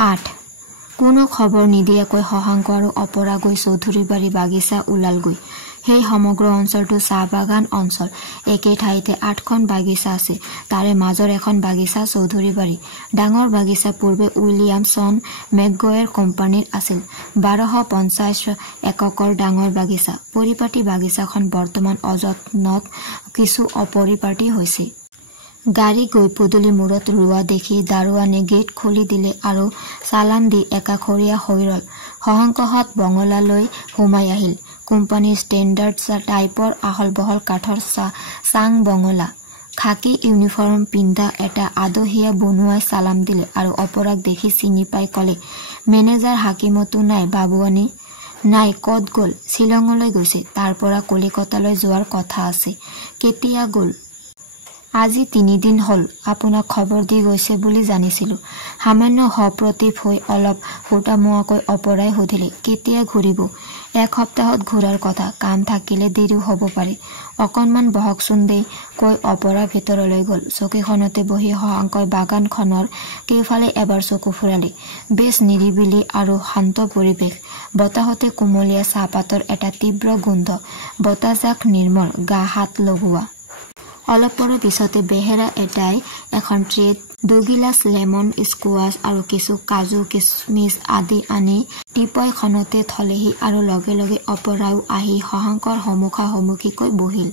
8 কোনো খবৰ নিদিয়াকৈ শশাংক আৰু অপৰা গৈ চৌধুৰীবাৰী বাগিচা ওলালগৈ। সেই সমগ্ৰ অঞ্চলটো চাহ বাগান অঞ্চল। একে ঠাইতে 8খন বাগিচা আছে। তাৰে মাজৰ এখন বাগিচা চৌধুৰীবাৰী। ডাঙৰ বাগিচা পূৰ্বে উইলিয়ামছন মেকগৱেৰ কোম্পানীৰ আছিল। 1250 এককৰ ডাঙৰ বাগিচা। পৰিপাটি বাগিচাখন বৰ্তমান অযত্নত কিছু অপৰিপাটি হৈছে। গাড়ী গৈ পদূলি মূৰত ৰোৱা দেখি দাৰোৱানে গেট খুলি দিলে আৰু চালান দি একাষৰীয়া হৈ ৰল। শশাংকহঁত বঙলালৈ সোমাই আহিল। কোম্পানীৰ ষ্টেণ্ডাৰ্ড টাইপৰ আহল বহল কাঠৰ চাং বঙলা। খাকী ইউনিফৰ্ম পিন্ধা এটা আদহীয়া বনুৱাই চালাম দিলে আৰু অপৰাক দেখি চিনি পাই কলে, মেনেজাৰ হাকিমতো নাই বাবুৱানী? নাই, কত গল? শ্বিলঙলৈ গৈছে। তাৰ পৰা কলিকতালৈ যোৱাৰ কথা আছে। কেতিয়া গল? আজি 3 দিন হল। আপোনাক খবৰ দি গৈছে বুলি জানিছিলো। সামান্য সপ্ৰতিভ হৈ অলপ হুটামুৱাকৈ অপৰাই সুধিলে, কেতিয়া ঘূৰিব? 1 সপ্তাহত ঘূৰাৰ কথা। কাম থাকিলে দেৰিও হ'ব পাৰে। অকণমান বহকচোন দেই, কৈ অপৰা ভিতৰলৈ গল। চকীখনতে বহি শশাংকই বাগানখনৰ কেইফালে এবাৰ চকু ফুৰালে। বেছ নিৰিবিলি আৰু শান্ত পৰিৱেশ। বতাহতে কুমলীয়া চাহপাতৰ এটা তীব্ৰ গোন্ধ। বতাহজাক নিৰ্মল, গা হাত লগোৱা। অলপ পৰৰ পিছতে বেহেৰা এটাই এখন ট্ৰেত 2 গিলাচ লেমন স্কোৱাছ আৰু কিছু কাজু কিচমিচ আদি আনি টিপয়খনতে থলেহি আৰু লগে লগে অপৰাও আহি শশাংকৰ সন্মুখাসন্মুখীকৈ বহিল।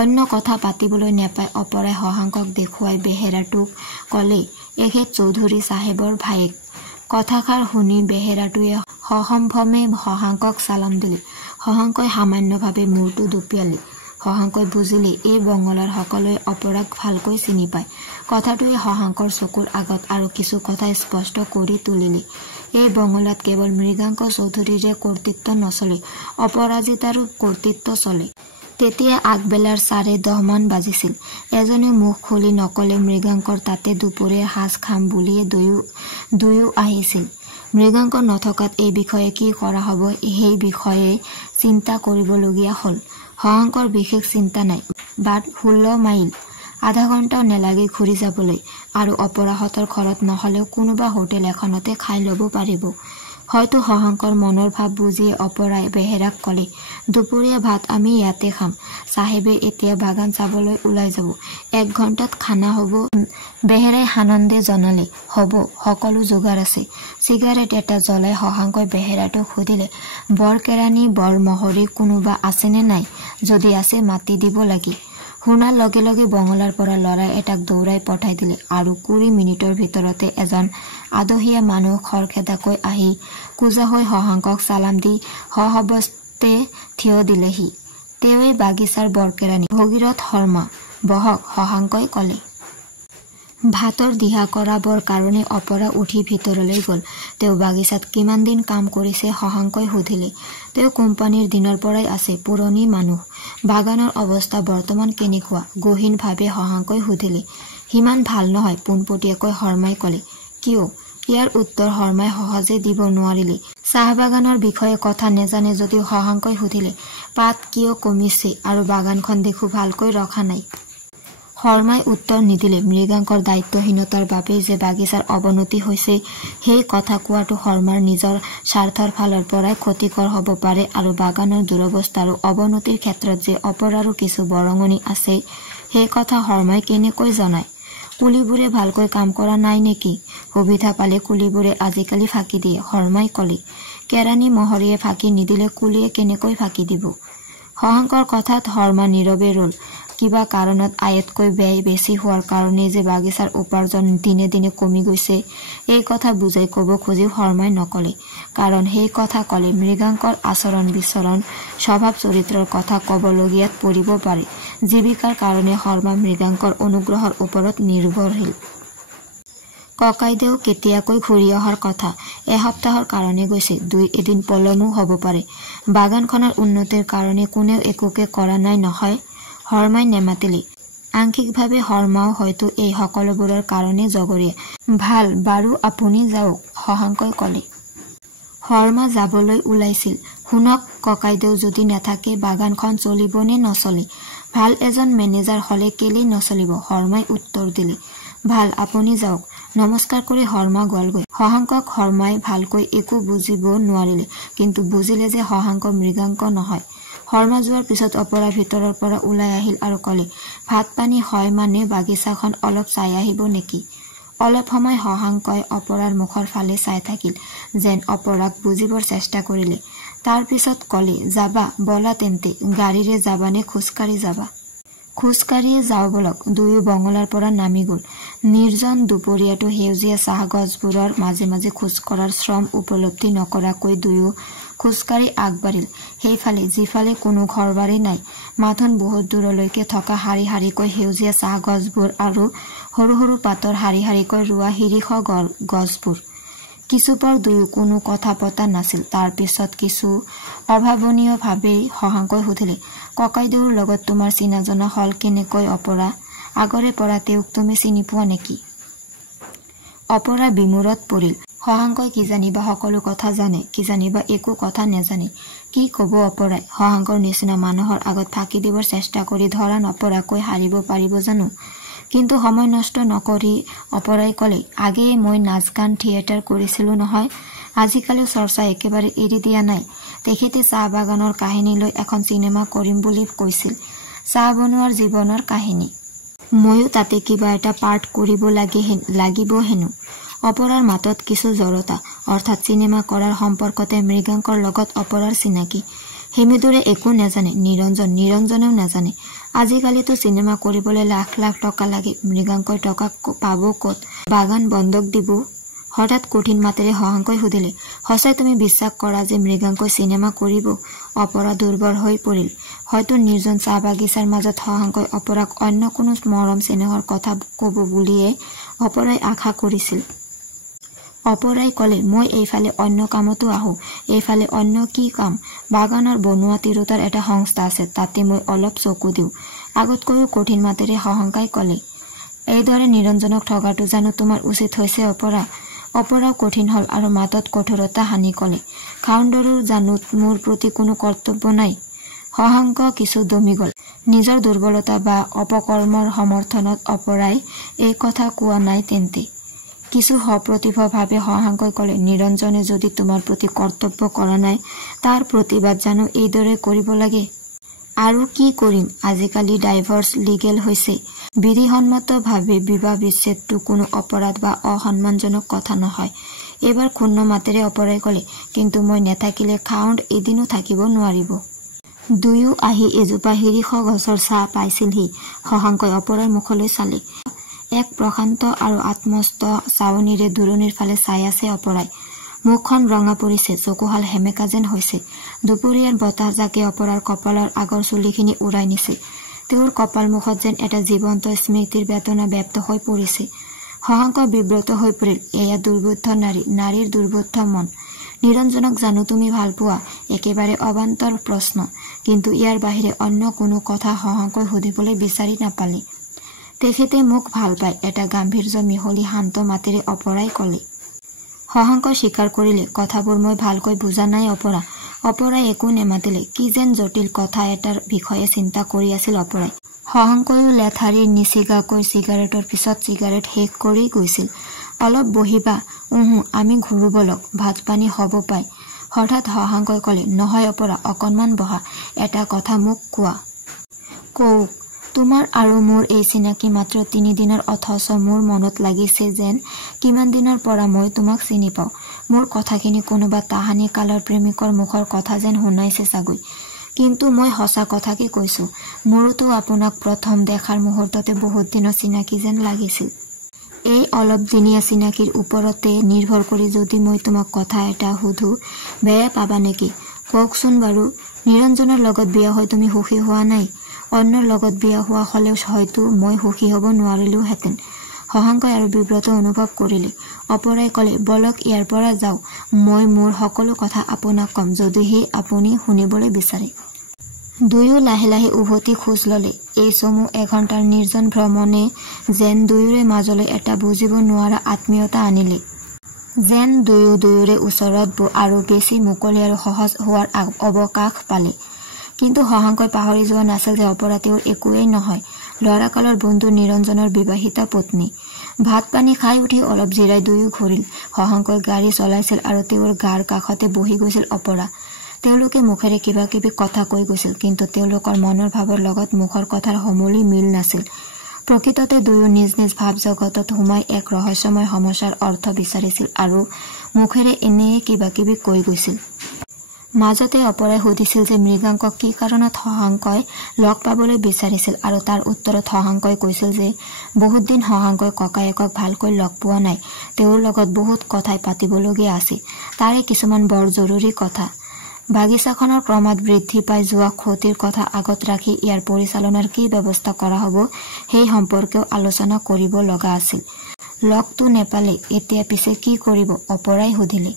অন্য কথা পাতিবলৈ নেপাই অপৰাই শশাংকক দেখুৱাই বেহেৰাটোক কলে, এখেত চৌধুৰী চাহেবৰ ভায়েক। কথাষাৰ শুনি বেহেৰাটোৱে সসম্ভ্ৰমে শশাংকক চালাম দিলে। শশাংকই সামান্যভাৱে মূৰটো দুপিয়ালে। শশাংকই বুজিলে এই বঙলাৰ সকলোৱে অপৰাক ভালকৈ চিনি পায়। কথাটোৱে শশাংকৰ চকুৰ আগত আৰু কিছু কথা স্পষ্ট কৰি তুলিলে। এই বঙলাত কেৱল মৃগাংক চৌধুৰীৰে কৰ্তৃত্ব নচলে, অপৰাজিতাৰো কৰ্তৃত্ব চলে। তেতিয়া আগবেলাৰ 10:30 মান বাজিছিল। এজনে মুখ খুলি নকলে মৃগাংকৰ তাতে দুপৰীয়াৰ সাজ খাম বুলিয়ে দুয়ো আহিছিল। মৃগাংক নথকাত এই বিষয়ে কি কৰা হ'ব সেই বিষয়ে চিন্তা কৰিবলগীয়া হ'ল। শশাংকৰ বিশেষ চিন্তা নাই। বাট 16 মাইল। আধা ঘণ্টাও নেলাগে ঘূৰি যাবলৈ। আৰু অপৰাহতৰ ঘৰত নহলেও কোনোবা হোটেল এখনতে খাই ল'ব পাৰিব। হয়তো শশাংকৰ মনৰ ভাৱ বুজিয়ে অপৰাই বেহেৰাক কলে, দুপৰীয়া ভাত আমি ইয়াতে খাম। চাহেবে এতিয়া বাগান চাবলৈ ওলাই যাব। 1 ঘণ্টাত খানা হ'ব। বেহেৰাই সানন্দে জনালে, হ'ব, সকলো যোগাৰ আছে। চিগাৰেট এটা জ্বলাই শশাংকই বেহেৰাটোক সুধিলে, বৰ কেৰাণী বৰ মহৰী কোনোবা আছেনে নাই? যদি আছে মাতি দিব লাগে। শুনাৰ লগে লগে বঙলাৰ পৰা ল'ৰা এটাক দৌৰাই পঠাই দিলে আৰু 20 মিনিটৰ ভিতৰতে এজন আদহীয়া মানুহ খৰখেদাকৈ আহি কোজা হৈ শশাংকক চালাম দি সহবস্তে থিয় দিলেহি। তেওঁৱে বাগিচাৰ বৰকেৰাণী ভগীৰথ শৰ্মা। বহক, শশাংকই কলে। ভাতৰ দিহা কৰাবৰ কাৰণে অপৰা উঠি ভিতৰলৈ গল। তেওঁ বাগিচাত কিমান দিন কাম কৰিছে শশাংকই সুধিলে। তেওঁ কোম্পানীৰ দিনৰ পৰাই আছে, পুৰণি মানুহ। বাগানৰ অৱস্থা বৰ্তমান কেনেকুৱা? গহীনভাৱে শশাংকই সুধিলে। সিমান ভাল নহয়, পোনপটীয়াকৈ শৰ্মাই কলে। কিয়? ইয়াৰ উত্তৰ শৰ্মাই সহজে দিব নোৱাৰিলে। চাহ বাগানৰ বিষয়ে কথা নেজানে যদিও শশাংকই সুধিলে, পাত কিয় কমিছে আৰু বাগানখন দেখো ভালকৈ ৰখা নাই। শৰ্মাই উত্তৰ নিদিলে। মৃগাংকৰ দায়িত্বহীনতাৰ বাবেই যে বাগিচাৰ অৱনতি হৈছে সেই কথা কোৱাটো শৰ্মাৰ নিজৰ স্বাৰ্থৰ ফালৰ পৰাই ক্ষতিকৰ হ'ব পাৰে আৰু বাগানৰ দুৰৱস্থাৰো অৱনতিৰ ক্ষেত্ৰত যে অপৰাৰো কিছু বৰঙণি আছে সেই কথা শৰ্মাই কেনেকৈ জনায়? কুলিবোৰে ভালকৈ কাম কৰা নাই নেকি? সুবিধা পালে কুলিবোৰে আজিকালি ফাঁকি দিয়ে, শৰ্মাই কলে। কেৰাণী মহৰীয়ে ফাঁকি নিদিলে কুলিয়ে কেনেকৈ ফাঁকি দিব? শশাংকৰ কথাত শৰ্মা নীৰৱে ৰল। কিবা কাৰণত আয়তকৈ ব্যয় বেছি হোৱাৰ কাৰণে যে বাগিচাৰ উপাৰ্জন দিনে দিনে কমি গৈছে এই কথা বুজাই ক'ব খুজি শৰ্মাই নকলে। কাৰণ সেই কথা কলে মৃগাংকৰ আচৰণ বিচৰণ স্বভাৱ চৰিত্ৰৰ কথা ক'বলগীয়াত পৰিব পাৰে। জীৱিকাৰ কাৰণে শৰ্মা মৃগাংকৰ অনুগ্ৰহৰ ওপৰত নিৰ্ভৰশীল। ককাইদেউ কেতিয়াকৈ ঘূৰি অহাৰ কথা? 1 সপ্তাহৰ কাৰণে গৈছে। 2 এদিন পলমো হ'ব পাৰে। বাগানখনৰ উন্নতিৰ কাৰণে কোনেও একোকে কৰা নাই নহয়। শৰ্মাই নেমাতিলে। আংশিকভাৱে শৰ্মাও হয়তো এই সকলোবোৰৰ কাৰণে জগৰীয়া। ভাল, বাৰু আপুনি যাওক, শশাংকই কলে। শৰ্মা যাবলৈ ওলাইছিল। শুনক, ককাইদেউ যদি নাথাকে বাগানখন চলিব নে নচলে? ভাল এজন মেনেজাৰ হলে কেলেই নচলিব? শৰ্মাই উত্তৰ দিলে। ভাল, আপুনি যাওক। নমস্কাৰ কৰি শৰ্মা গলগৈ। শশাংকক শৰ্মাই ভালকৈ একো বুজিব নোৱাৰিলে, কিন্তু বুজিলে যে শশাংক মৃগাংক নহয়। শৰ্মা যোৱাৰ পিছত অপৰা ভিতৰৰ পৰা ওলাই আহিল আৰু ক'লে, ভাত পানী হয় মানে বাগিচাখন অলপ চাই আহিব নেকি? অলপ সময় শশাংকই অপৰাৰ মুখৰ ফালে চাই থাকিল, যেন অপৰাক বুজিবৰ চেষ্টা কৰিলে। তাৰ পিছত ক'লে, যাবা বলা তেন্তে, গাড়ীৰে যাবা নে খোজকাঢ়ি যাবা? খোজকাঢ়িয়ে যাওঁ বলক। দুয়ো বঙলাৰ পৰা নামি গ'ল। নিৰ্জন দুপৰীয়াটো সেউজীয়া চাহ গছবোৰৰ মাজে মাজে খোজ কঢ়াৰ শ্ৰম উপলব্ধি নকৰাকৈ দুয়ো খোজকাঢ়ি আগবাঢ়িল। সেইফালে যিফালে কোনো ঘৰবাৰী নাই, মাথোন বহুত দূৰলৈকে থকা শাৰী শাৰীকৈ সেউজীয়া চাহ গছবোৰ আৰু সৰু সৰু পাতৰ শাৰী শাৰীকৈ ৰোৱা শিৰীষ গছবোৰ। কিছুপৰ দুয়ো কোনো কথা পতা নাছিল। তাৰ পিছত কিছু অভাৱনীয়ভাৱেই শশাংকই সুধিলে, ককাইদেউৰ লগত তোমাৰ চিনাজনা হল কেনেকৈ অপৰা? আগৰে পৰা তেওঁক তুমি চিনি পোৱা নেকি? অপৰা বিমূৰত পৰিল। শশাংকই কিজানিবা সকলো কথা জানে, কিজানিবা একো কথা নেজানে। কি কব অপৰাই? শশাংকৰ নিচিনা মানুহৰ আগত ফাঁকি দিবৰ চেষ্টা কৰি ধৰা নপৰাকৈ হাৰিব পাৰিব জানো? কিন্তু সময় নষ্ট নকৰি অপৰাই ক'লে, আগেয়ে মই নাচ গান থিয়েটাৰ কৰিছিলো নহয়, আজিকালি চৰ্চা একেবাৰে এৰি দিয়া নাই। তেখেতে চাহ বাগানৰ কাহিনী লৈ এখন চিনেমা কৰিম বুলি কৈছিল, চাহ বনোৱাৰ জীৱনৰ কাহিনী। ময়ো তাতে কিবা এটা পাৰ্ট কৰিব লাগিব হেনো। অপৰাৰ মাতত কিছু জড়তা, অৰ্থাৎ চিনেমা কৰাৰ সম্পৰ্কতে মৃগাংকৰ লগত অপৰাৰ চিনাকি। হেমিদুৰে একো নেজানে, নিৰঞ্জনেও নেজানে। আজিকালিতো চিনেমা কৰিবলৈ লাখ লাখ টকা লাগে। মৃগাংকই টকা পাব ক'ত? বাগান বন্ধক দিব? হঠাৎ কঠিন মাতেৰে শশাংকই সুধিলে, সঁচাই তুমি বিশ্বাস কৰা যে মৃগাংকই চিনেমা কৰিব? অপৰা দুৰ্বল হৈ পৰিল। হয়তো নিৰ্জন চাহ বাগিচাৰ মাজত শশাংকই অপৰাক অন্য কোনো মৰম চেনেহৰ কথা কব বুলিয়ে অপৰাই আশা কৰিছিল। অপৰাই ক'লে, মই এইফালে অন্য কামতো আহো। এইফালে অন্য কি কাম? বাগানৰ বনোৱা তিৰোতাৰ এটা সংস্থা আছে, তাতে মই অলপ চকু দিওঁ। আগতকৈও কঠিন মাতেৰে শশাংকাই ক'লে, এইদৰে নিৰঞ্জনক ঠগাটো জানো তোমাৰ উচিত হৈছে অপৰা? অপৰাও কঠিন হল আৰু মাতত কঠোৰতা সানি ক'লে, খাউণ্ডাৰৰ জানো মোৰ প্ৰতি কোনো কৰ্তব্য নাই? শশাংক কিছু দমি গল। নিজৰ দুৰ্বলতা বা অপকৰ্মৰ সমৰ্থনত অপৰাই এই কথা কোৱা নাই তেন্তে। কিছু সপ্ৰতিভভাৱে শশাংকই ক'লে, নিৰঞ্জনে যদি তোমাৰ প্ৰতি কৰ্তব্য কৰা নাই, তাৰ প্ৰতিবাদ জানো এইদৰে কৰিব লাগে? আৰু কি কৰিম? আজিকালি ডাইভৰ্চ লিগেল হৈছে। বিধিসন্মতভাৱে বিবাহ বিচ্ছেদটো কোনো অপৰাধ বা অসন্মানজনক কথা নহয়। এইবাৰ ক্ষুণ্ণ মাতেৰে অপৰাই ক'লে, কিন্তু মই নেথাকিলে খাউণ্ড এদিনো থাকিব নোৱাৰিব। দুয়ো আহি এজোপা শিৰীষ গছৰ ছাঁ পাইছিলহি। শশাংকই অপৰাৰ মুখলৈ চালে। এক প্ৰশান্ত আৰু আত্মস্থ চাৱনিৰে দূৰণিৰ ফালে চাই আছে অপৰাই। মুখখন ৰঙা পৰিছে, চকুহাল সেমেকা যেন হৈছে। দুপৰীয়াৰ বতাহজাকে অপৰাৰ কপালৰ আগৰ চুলিখিনি উৰাই নিছে। তেওঁৰ কপাল মুখত যেন এটা জীৱন্ত স্মৃতিৰ বেদনা ব্যপ্ত হৈ পৰিছে। শশাংক বিব্ৰত হৈ পৰিল। এয়া দুৰ্বোধ্য নাৰী, নাৰীৰ দুৰ্বোধ্য মন। নিৰঞ্জনক জানো তুমি ভাল পোৱা? একেবাৰে অবান্তৰ প্ৰশ্ন। কিন্তু ইয়াৰ বাহিৰে অন্য কোনো কথা শশাংকই সুধিবলৈ বিচাৰি নাপালে। তেখেতে মোক ভাল পায়, এটা গাম্ভীৰ্য মিহলি শান্ত মাতেৰে অপৰাই ক'লে। শশাংকই স্বীকাৰ কৰিলে, কথাবোৰ মই ভালকৈ বুজা নাই অপৰা। অপৰাই একো নেমাতিলে। কি যেন জটিল কথা এটাৰ বিষয়ে চিন্তা কৰি আছিল অপৰাই। শশাংকয়ো লেঠাৰি নিচিগাকৈ চিগাৰেটৰ পিছত চিগাৰেট শেষ কৰি গৈছিল। অলপ বহিবা? আমি ঘূৰো বলক, ভাত পানী হ'ব পাই। হঠাৎ শশাংকই ক'লে, নহয় অপৰা, অকণমান বহা, এটা কথা মোক কোৱা। কওক। তোমাৰ আৰু মোৰ এই চিনাকি মাত্ৰ 3 দিনৰ, অথচ মোৰ মনত লাগিছে যেন কিমান দিনৰ পৰা মই তোমাক চিনি পাওঁ। মোৰ কথাখিনি কোনোবা তাহানি কালৰ প্ৰেমিকৰ মুখৰ কথা যেন শুনাইছে চাগৈ। কিন্তু মই সঁচা কথাকে কৈছো, মোৰোতো আপোনাক প্ৰথম দেখাৰ মুহূৰ্ততে বহুত দিনৰ চিনাকি যেন লাগিছিল। এই অলপ দিনীয়া চিনাকিৰ ওপৰতে নিৰ্ভৰ কৰি যদি মই তোমাক কথা এটা সুধো, বেয়া পাবা নেকি? কওকচোন বাৰু। নিৰঞ্জনৰ লগত বিয়া হৈ তুমি সুখী হোৱা নাই? অন্যৰ লগত বিয়া হোৱা হলেও হয়তো মই সুখী হ'ব নোৱাৰিলোহেঁতেন। শশাংকই আৰু বিব্ৰত অনুভৱ কৰিলে। অপৰাই ক'লে, বলক ইয়াৰ পৰা যাওঁ, মই মোৰ সকলো কথা আপোনাক কম, যদিহে আপুনি শুনিবলৈ বিচাৰে। দুয়ো লাহে লাহে উভতি খোজ ললে। এই চমু এঘণ্টাৰ নিৰ্জন ভ্ৰমণে যেন দুয়োৰে মাজলৈ এটা বুজিব নোৱাৰা আত্মীয়তা আনিলে। যেন দুয়োৰে ওচৰত আৰু বেছি মুকলি আৰু সহজ হোৱাৰ অৱকাশ পালে। কিন্তু শশাংকই পাহৰি যোৱা নাছিল যে অপৰা তেওঁৰ একোৱেই নহয়, ল'ৰাকালৰ বন্ধু নিৰঞ্জনৰ বিবাহিতা পত্নী। ভাত পানী খাই উঠি অলপ জিৰাই দুয়ো ঘূৰিল। শশাংকই গাড়ী চলাইছিল আৰু তেওঁৰ গাৰ কাষতে বহি গৈছিল অপৰা। তেওঁলোকে মুখেৰে কিবা কিবি কথা কৈ গৈছিল, কিন্তু তেওঁলোকৰ মনৰ ভাৱৰ লগত মুখৰ কথাৰ সমূলি মিল নাছিল। প্ৰকৃততে দুয়ো নিজ নিজ ভাৱ জগতত সোমাই এক ৰহস্যময় সমস্যাৰ অৰ্থ বিচাৰিছিল আৰু মুখেৰে এনেয়ে কিবা কিবি কৈ গৈছিল। মাজতে অপৰাই সুধিছিল যে মৃগাংকক কি কাৰণত শশাংকই লগ পাবলৈ বিচাৰিছিল, আৰু তাৰ উত্তৰত শশাংকই কৈছিল যে বহুত দিন শশাংকই ককায়েকক ভালকৈ লগ পোৱা নাই, তেওঁৰ লগত বহুত কথাই পাতিবলগীয়া আছে, তাৰে কিছুমান বৰ জৰুৰী কথা। বাগিচাখনৰ ক্ৰমাৎ বৃদ্ধি পাই যোৱা ক্ষতিৰ কথা আগত ৰাখি ইয়াৰ পৰিচালনাৰ কি ব্যৱস্থা কৰা হ'ব সেই সম্পৰ্কেও আলোচনা কৰিব লগা আছিল। লগটো নেপালে এতিয়া পিছে কি কৰিব? অপৰাই সুধিলে।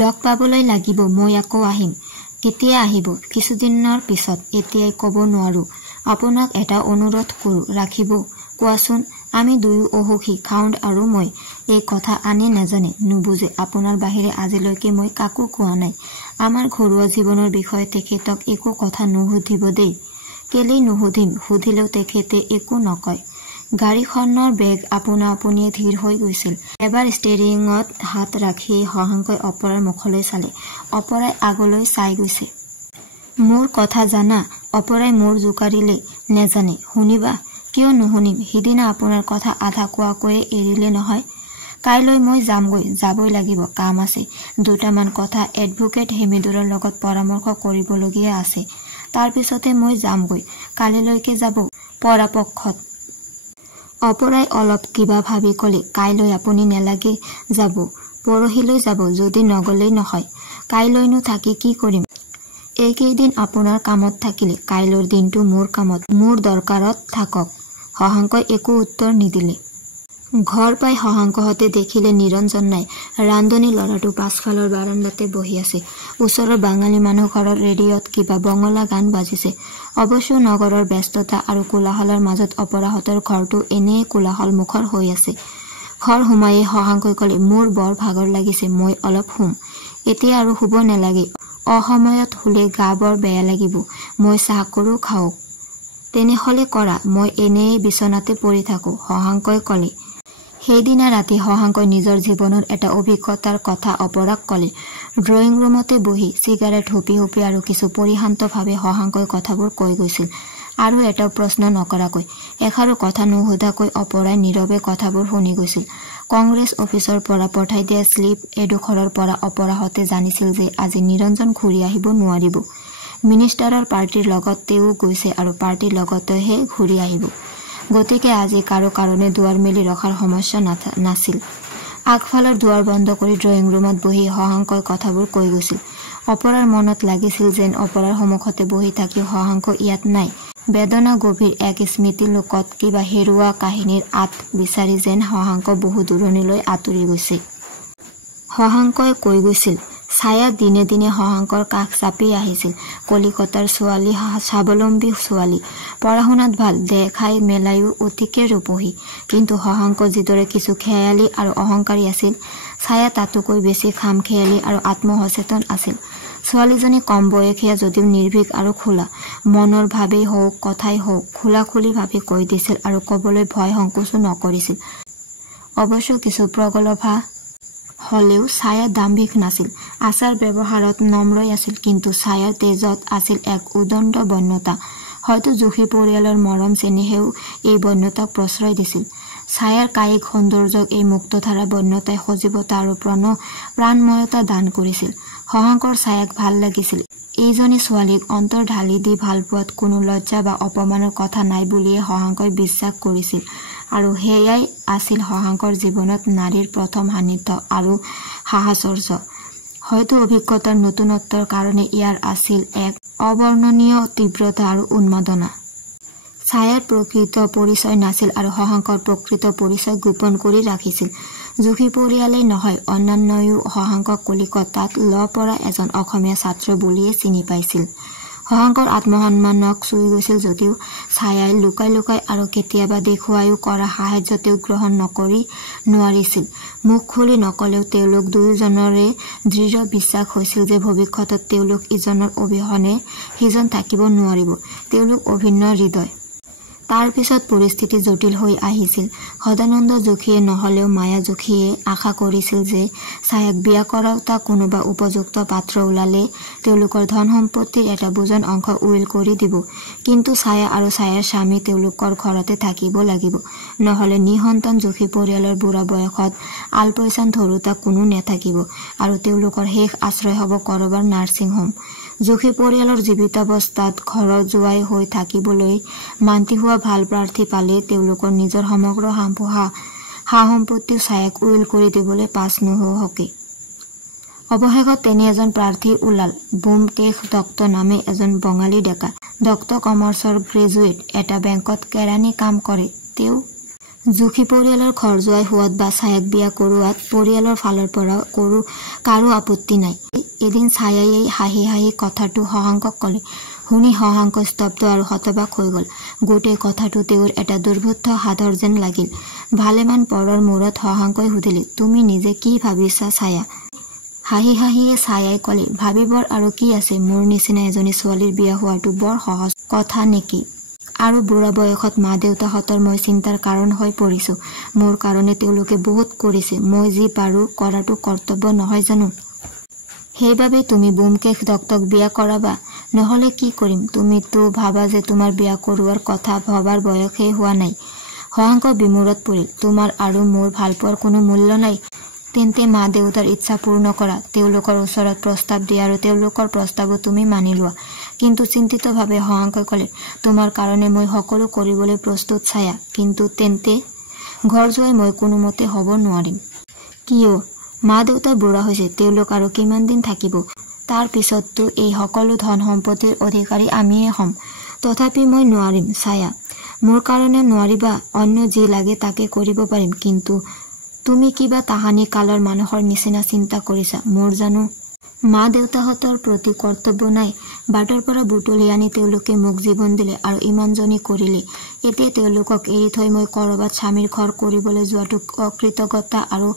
লগ পাবলৈ লাগিব, মই আকৌ আহিম। কেতিয়া আহিব? কিছুদিনৰ পিছত, এতিয়াই ক'ব নোৱাৰো। আপোনাক এটা অনুৰোধ কৰো, ৰাখিব? কোৱাচোন। আমি দুয়ো অসুখী, খাউণ্ড আৰু মই। এই কথা আনে নাজানে, নুবুজে। আপোনাৰ বাহিৰে আজিলৈকে মই কাকো কোৱা নাই। আমাৰ ঘৰুৱা জীৱনৰ বিষয়ে তেখেতক একো কথা নুসুধিব দেই। কেলেই নুসুধিম? সুধিলেও তেখেতে একো নকয়। গাড়ীখনৰ বেগ আপোনা আপুনিয়ে ধীৰ হৈ গৈছিল। এবাৰ ষ্টেৰিঙত হাত ৰাখি শশাংকই অপৰাৰ মুখলৈ চালে। অপৰাই আগলৈ চাই গৈছে। মোৰ কথা জানা? অপৰাই মূৰ জোকাৰিলে। নেজানে? শুনিবা? কিয় নুশুনিম? সিদিনা আপোনাৰ কথা আধা কোৱাকৈয়ে এৰিলে নহয়। কাইলৈ মই যামগৈ, যাবই লাগিব, কাম আছে। দুটামান কথা এডভোকেট হেমিদুৰৰ লগত পৰামৰ্শ কৰিবলগীয়া আছে। তাৰ পিছতে মই যামগৈ। কালিলৈকে যাব পৰাপক্ষত। অপৰাই অলপ কিবা ভাবি ক'লে, কাইলৈ আপুনি নেলাগে যাব, পৰহিলৈ যাব, যদি নগলেই নহয়। কাইলৈনো থাকি কি কৰিম? এইকেইদিন আপোনাৰ কামত থাকিলে, কাইলৈৰ দিনটো মোৰ কামত, মোৰ দৰকাৰত থাকক। শশাংকই একো উত্তৰ নিদিলে। ঘৰ পাই শশাংকহঁতে দেখিলে নিৰঞ্জন নাই। ৰান্ধনী ল'ৰাটো পাছফালৰ বাৰাণ্ডাতে বহি আছে। ওচৰৰ বাঙালী মানুহ ঘৰৰ ৰেডিঅ'ত কিবা বঙলা গান বাজিছে। অৱশ্য নগৰৰ ব্যস্ততা আৰু কোলাহলৰ মাজত অপৰাহতৰ ঘৰটো এনেয়ে কোলাহল মুখৰ হৈ আছে। ঘৰ সোমায়ে শশাংকই ক'লে, মোৰ বৰ ভাগৰ লাগিছে, মই অলপ শুম। এতিয়া আৰু শুব নেলাগে, অসময়ত শুলে গা বৰ বেয়া লাগিব। মই চাহ কৰোঁ, খাওক। তেনেহ'লে কৰা, মই এনেয়ে বিচনাতে পৰি থাকোঁ, শশাংকই ক'লে। সেইদিনা ৰাতি শশাংকই নিজৰ জীৱনৰ এটা অভিজ্ঞতাৰ কথা অপৰাক ক'লে। ড্ৰয়িং ৰুমতে বহি চিগাৰেট হুপি হুপি আৰু কিছু পৰিশান্তভাৱে শশাংকই কথাবোৰ কৈ গৈছিল, আৰু এটাও প্ৰশ্ন নকৰাকৈ। এষাৰো কথা নুসুধাকৈ অপৰাই নীৰৱে কথাবোৰ শুনি গৈছিল। কংগ্ৰেছ অফিচৰ পৰা পঠাই দিয়া শ্লিপ এডোখৰৰ পৰা অপৰাহতে জানিছিল যে আজি নিৰঞ্জন ঘূৰি আহিব নোৱাৰিব। মিনিষ্টাৰৰ পাৰ্টিৰ লগত তেওঁ গৈছে আৰু পাৰ্টিৰ লগতেহে ঘূৰি আহিব। গতিকে আজি কাৰো কাৰণে দুৱাৰ মেলি ৰখাৰ সমস্যা নাছিল। আগফালৰ দুৱাৰ বন্ধ কৰি ড্ৰয়িং ৰুমত বহি শশাংকই কথাবোৰ কৈ গৈছিল। অপৰাৰ মনত লাগিছিল যেন অপৰাৰ সন্মুখতে বহি থাকিও শশাংক ইয়াত নাই। বেদনা গভীৰ এক স্মৃতি লোকত কিবা হেৰুৱা কাহিনীৰ আঁত বিচাৰি যেন শশাংক বহু দূৰণিলৈ আঁতৰি গৈছে। শশাংকই কৈ গৈছিল। ছায়া দিনে দিনে শশাংকৰ কাষ চাপি আহিছিল। কলিকতাৰ ছোৱালী, স্বাৱলম্বী ছোৱালী, পঢ়া শুনাত ভাল, দেখাই মেলায়ো অতিকে ৰূপহী। কিন্তু শশাংক যিদৰে কিছু খেয়ালী আৰু অহংকাৰী আছিল, ছায়া তাতোকৈ বেছি খামখেয়ালী আৰু আত্মসচেতন আছিল। ছোৱালীজনী কম বয়সীয়া যদিও নিৰ্ভীক আৰু খোলা। মনৰ ভাৱেই হওক, কথাই হওক, খোলাখুলিভাৱে কৈ দিছিল আৰু ক'বলৈ ভয় সংকোচো নকৰিছিল। অৱশ্য কিছু প্ৰগলভা হলেও ছায়া দাম্ভিক নাছিল। আচাৰ ব্যৱহাৰত নম্ৰই আছিল, কিন্তু ছায়াৰ তেজত আছিল এক উদণ্ড বন্যতা। হয়তো জুখি পৰিয়ালৰ মৰম চেনেহেও এই বন্যতাক প্ৰশ্ৰয় দিছিল। ছায়াৰ কায়িক সৌন্দৰ্যক এই মুক্তধাৰা বন্যতাই সজীৱতা আৰু প্ৰাণময়তা দান কৰিছিল। শশাংকৰ ছায়াক ভাল লাগিছিল। এইজনী ছোৱালীক অন্তৰ ঢালি দি ভাল পোৱাত কোনো লজ্জা বা অপমানৰ কথা নাই বুলিয়ে শশাংকই বিশ্বাস কৰিছিল, আৰু সেয়াই আছিল শশাংকৰ জীৱনত নাৰীৰ প্ৰথম সান্নিধ্য আৰু সাহচৰ্য। হয়তো অভিজ্ঞতাৰ নতুনত্বৰ কাৰণে ইয়াৰ আছিল এক অবৰ্ণনীয় তীব্ৰতা আৰু উন্মাদনা। ছায়াৰ প্ৰকৃত পৰিচয় নাছিল আৰু শশাংকৰ প্ৰকৃত পৰিচয় গোপন কৰি ৰাখিছিল। জুখি পৰিয়ালেই নহয়, অন্যান্যও শশাংকক কলিকতাত পঢ়া এজন অসমীয়া ছাত্ৰ বুলিয়ে চিনি পাইছিল। শশাংকৰ আত্মসন্মানক চুই গৈছিল যদিও ছায়াই লুকাই লুকাই আৰু কেতিয়াবা দেখুৱাইও কৰা সাহায্য তেওঁ গ্ৰহণ নোৱাৰিছিল। মুখ খুলি নকলেও তেওঁলোক দুয়োজনৰে দৃঢ় বিশ্বাস হৈছিল যে ভৱিষ্যতত তেওঁলোক ইজনৰ অবিহনে সিজন থাকিব নোৱাৰিব। তেওঁলোক অভিন্ন হৃদয়। তাৰ পিছত পৰিস্থিতি জটিল হৈ আহিছিল। সদানন্দ যোশীয়ে নহলেও মায়া যোশীয়ে আশা কৰিছিল যে ছায়াক বিয়া কৰাওঁতা কোনোবা উপযুক্ত পাত্ৰ ওলালে তেওঁলোকৰ ধন সম্পত্তিৰ এটা বুজন অংশ উইল কৰি দিব। কিন্তু ছায়া আৰু ছায়াৰ স্বামী তেওঁলোকৰ ঘৰতে থাকিব লাগিব, নহলে নিসন্তান যোশী পৰিয়ালৰ বুঢ়া বয়সত আলপৈচান ধৰোতা কোনো নেথাকিব আৰু তেওঁলোকৰ শেষ আশ্ৰয় হ'ব কৰবাৰ নাৰ্ছিং হোম। যোশী পৰিয়ালৰ জীৱিতাৱস্থাত ঘৰৰ জোৱাই হৈ থাকিবলৈ মান্তি হোৱা ভাল প্ৰাৰ্থী পালে তেওঁলোকৰ নিজৰ সমগ্ৰ সা সম্পত্তি ছায়াক উইল কৰি দিবলৈ পাছ নোহোৱাকে। অৱশেষত তেনে এজন প্ৰাৰ্থী ওলাল। ব্যোমকেশ দত্ত নামে এজন বঙালী ডেকা। দত্ত কমাৰ্চৰ গ্ৰেজুৱেট, এটা বেংকত কেৰাণী কাম কৰে। তেওঁ যোশী পৰিয়ালৰ ঘৰ জোৱাই হোৱাত বা ছায়াক বিয়া কৰোৱাত পৰিয়ালৰ ফালৰ পৰা কাৰো আপত্তি নাই। এদিন ছায়াই হাঁহি হাঁহি কথাটো শশাংকক ক'লে। শুনি শশাংক স্তব্ধ আৰু হতবাক হৈ গল। গোটেই কথাটো তেওঁৰ এটা দুৰ্বোধ্য সাধৰ যেন লাগিল। ভালেমান পৰৰ মূৰত শশাংকই সুধিলে, তুমি নিজে কি ভাবিছা ছায়া? হাঁহি হাঁহিয়ে ছায়াই ক'লে, ভাবিবৰ আৰু কি আছে, মোৰ নিচিনা এজনী ছোৱালীৰ বিয়া হোৱাটো বৰ সহজ কথা নেকি? আৰু বুঢ়া বয়সত মা দেউতাহঁতৰ মই চিন্তাৰ কাৰণ হৈ পৰিছো। মোৰ কাৰণে তেওঁলোকে বহুত কৰিছে, মই যি পাৰো কৰাটো কৰ্তব্য নহয় জানো? সেইবাবে তুমি ব্যোমকেশ দত্তক বিয়া কৰাবা? নহলে কি কৰিম? তুমিতো ভাবা যে তোমাৰ বিয়া কৰোৱাৰ কথা ভবাৰ বয়সেই হোৱা নাই। শশাংক বিমূৰত পৰিল। তোমাৰ আৰু মোৰ ভালপোৱাৰ কোনো মূল্য নাই? তেন্তে মা দেউতাৰ ইচ্ছা পূৰ্ণ কৰা, তেওঁলোকৰ ওচৰত প্ৰস্তাৱ দিয়া আৰু তেওঁলোকৰ প্ৰস্তাৱো তুমি মানি লোৱা। কিন্তু চিন্তিতভাৱে শশাংকই ক'লে, তোমাৰ কাৰণে মই সকলো কৰিবলৈ প্ৰস্তুত ছায়া, কিন্তু তেন্তে ঘৰ জোৱাই মই কোনোমতে হ'ব নোৱাৰিম। কিয়? মা দেউতা বুঢ়া হৈছে, তেওঁলোক আৰু কিমান দিন থাকিব? তাৰ পিছততো এই সকলো ধন সম্পত্তিৰ অধিকাৰী আমিয়ে হ'ম। তথাপি মই নোৱাৰিম ছায়া। মোৰ কাৰণে নোৱাৰিবা? অন্য যি লাগে তাকে কৰিব পাৰিম, কিন্তু তুমি কিবা তাহানি কালৰ মানুহৰ নিচিনা চিন্তা কৰিছা। মোৰ জানো মা দেউতাহঁতৰ প্ৰতি কৰ্তব্য নাই? বাটৰ পৰা বুটলি আনি তেওঁলোকে মোক জীৱন দিলে আৰু ইমানজনী কৰিলে। এতিয়া তেওঁলোকক এৰি থৈ মই কৰবাত স্বামীৰ ঘৰ কৰিবলৈ যোৱাটো অকৃতজ্ঞতা আৰু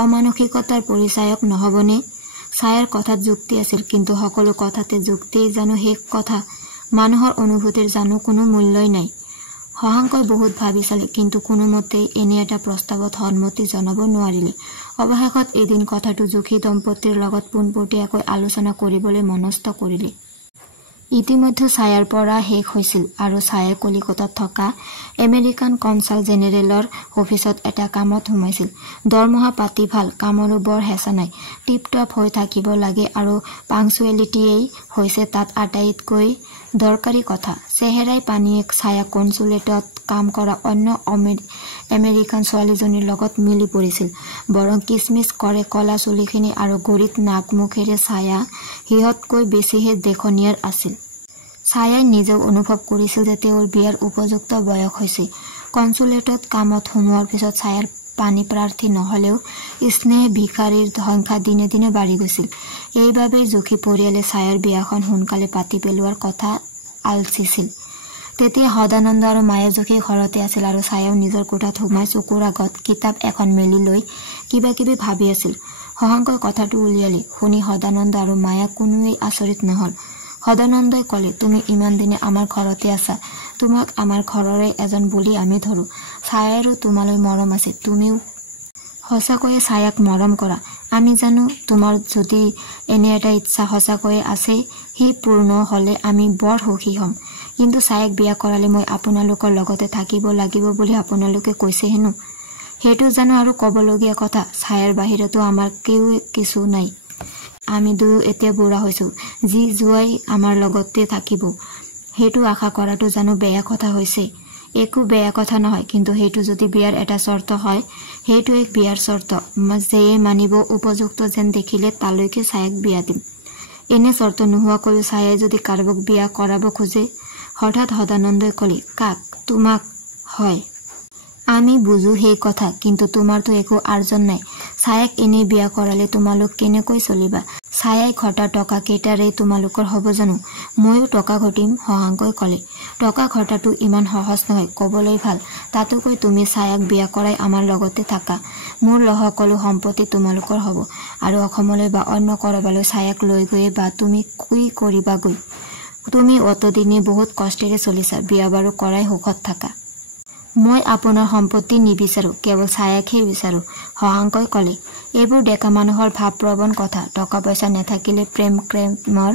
অমানসিকতাৰ পৰিচায়ক নহবনে? ছায়াৰ কথাত যুক্তি আছিল, কিন্তু সকলো কথাতে যুক্তিয়েই জানো শেষ কথা? মানুহৰ অনুভূতিৰ জানো কোনো মূল্যই নাই? শশাংকই বহুত ভাবি চালে, কিন্তু কোনোমতেই এনে এটা প্ৰস্তাৱত সন্মতি জনাব নোৱাৰিলে। অৱশেষত এদিন কথাটো যোশী দম্পতীৰ লগত পোনপটীয়াকৈ আলোচনা কৰিবলৈ মনস্থ কৰিলে। ইতিমধ্যে ছায়াৰ পঢ়া শেষ হৈছিল আৰু ছায়াই কলিকতাত থকা আমেৰিকান কনচাল জেনেৰেলৰ অফিচত এটা কামত সোমাইছিল। দৰমহা পাতি ভাল, কামৰো বৰ হেঁচা নাই, টিপটপ হৈ থাকিব লাগে আৰু পাংচুৱেলিটিয়েই হৈছে তাত আটাইতকৈ দৰকাৰী কথা। চেহেৰাই পানীয়ে ছায়া কনচুলেটত কাম কৰা অন্য আমেৰিকান ছোৱালীজনীৰ লগত মিলি পৰিছিল। বৰং কিচমিচ কৰে কলা চুলিখিনি আৰু ঘড়ীত নাক মুখেৰে ছায়া সিহঁতকৈ বেছিহে দেখনীয়াৰ আছিল। ছায়াই নিজেও অনুভৱ কৰিছিল যে তেওঁৰ বিয়াৰ উপযুক্ত বয়স হৈছে। কনচুলেটত কামত সোমোৱাৰ পিছত ছায়াৰ পানী প্ৰাৰ্থী নহলেও স্নেহ ভিখাৰীৰ সংখ্যা দিনে দিনে বাঢ়ি গৈছিল। এইবাবেই যোশী পৰিয়ালে ছায়াৰ বিয়াখন সোনকালে পাতি পেলোৱাৰ কথা আলচিছিল। তেতিয়া সদানন্দ আৰু মায়া যোশী ঘৰতে আছিল আৰু ছায়াও নিজৰ কোঠাত সোমাই চকুৰ আগত কিতাপ এখন মেলি লৈ কিবা কিবি ভাবি আছিল। শশাংকই কথাটো উলিয়ালে। শুনি সদানন্দ আৰু মায়া কোনোৱেই আচৰিত নহল। সদানন্দই ক'লে, তুমি ইমান দিনে আমাৰ ঘৰতে আছা, তোমাক আমাৰ ঘৰৰে এজন বুলি আমি ধৰো। ছায়াৰো তোমালৈ মৰম আছে, তুমিও সঁচাকৈয়ে ছায়াক মৰম কৰা। আমি জানো তোমাৰ যদি এনে এটা ইচ্ছা সঁচাকৈয়ে আছে, সি পূৰ্ণ হলে আমি বৰ সুখী হ'ম। কিন্তু ছায়াক বিয়া কৰালে মই আপোনালোকৰ লগতে থাকিব লাগিব বুলি আপোনালোকে কৈছে হেনো। সেইটো জানো আৰু ক'বলগীয়া কথা? ছায়াৰ বাহিৰতো আমাৰ কেউ কিছু নাই। আমি দুয়ো এতিয়া বুঢ়া হৈছো, যি জোৱাই আমাৰ লগতে থাকিব সেইটো আশা কৰাটো জানো বেয়া কথা হৈছে? একো বেয়া কথা নহয়, কিন্তু সেইটো যদি বিয়াৰ এটা চৰ্ত হয়, সেইটো এক বিয়াৰ চৰ্ত। যেয়ে মানিব উপযুক্ত যেন দেখিলে তালৈকে ছায়াক বিয়া দিম। এনে চৰ্ত নোহোৱাকৈও ছায়াই যদি কাৰোবাক বিয়া কৰাব খোজে? হঠাৎ সদানন্দই ক'লে, কাক? তোমাক? হয়, আমি বুজো সেই কথা, কিন্তু তোমাৰতো একো আৰ্জন নাই। ছায়াক এনেই বিয়া কৰালে তোমালোক কেনেকৈ চলিবা? ছায়াই ঘটা টকা কেইটাৰেই তোমালোকৰ হ'ব জানো? ময়ো টকা ঘটিম, শশাংকই ক'লে। টকা ঘটাটো ইমান সহজ নহয়, ক'বলৈ ভাল, তাতোকৈ তুমি ছায়াক বিয়া কৰাই আমাৰ লগতে থাকা। মোৰ সকলো সম্পত্তি তোমালোকৰ হ'ব আৰু অসমলৈ বা অন্য কৰবালৈ ছায়াক লৈ গৈয়ে বা তুমি কি কৰিবাগৈ? তুমি অতদিনে বহুত কষ্টেৰে চলিছা, বিয়া বাৰু কৰাই সুখত থাকা। মই আপোনাৰ সম্পত্তি নিবিচাৰো, কেৱল ছায়াকহে বিচাৰো, শশাংকই ক'লে। এইবোৰ ডেকা মানুহৰ ভাৱপ্ৰৱণ কথা। টকা পইচা নাথাকিলে প্ৰেমৰ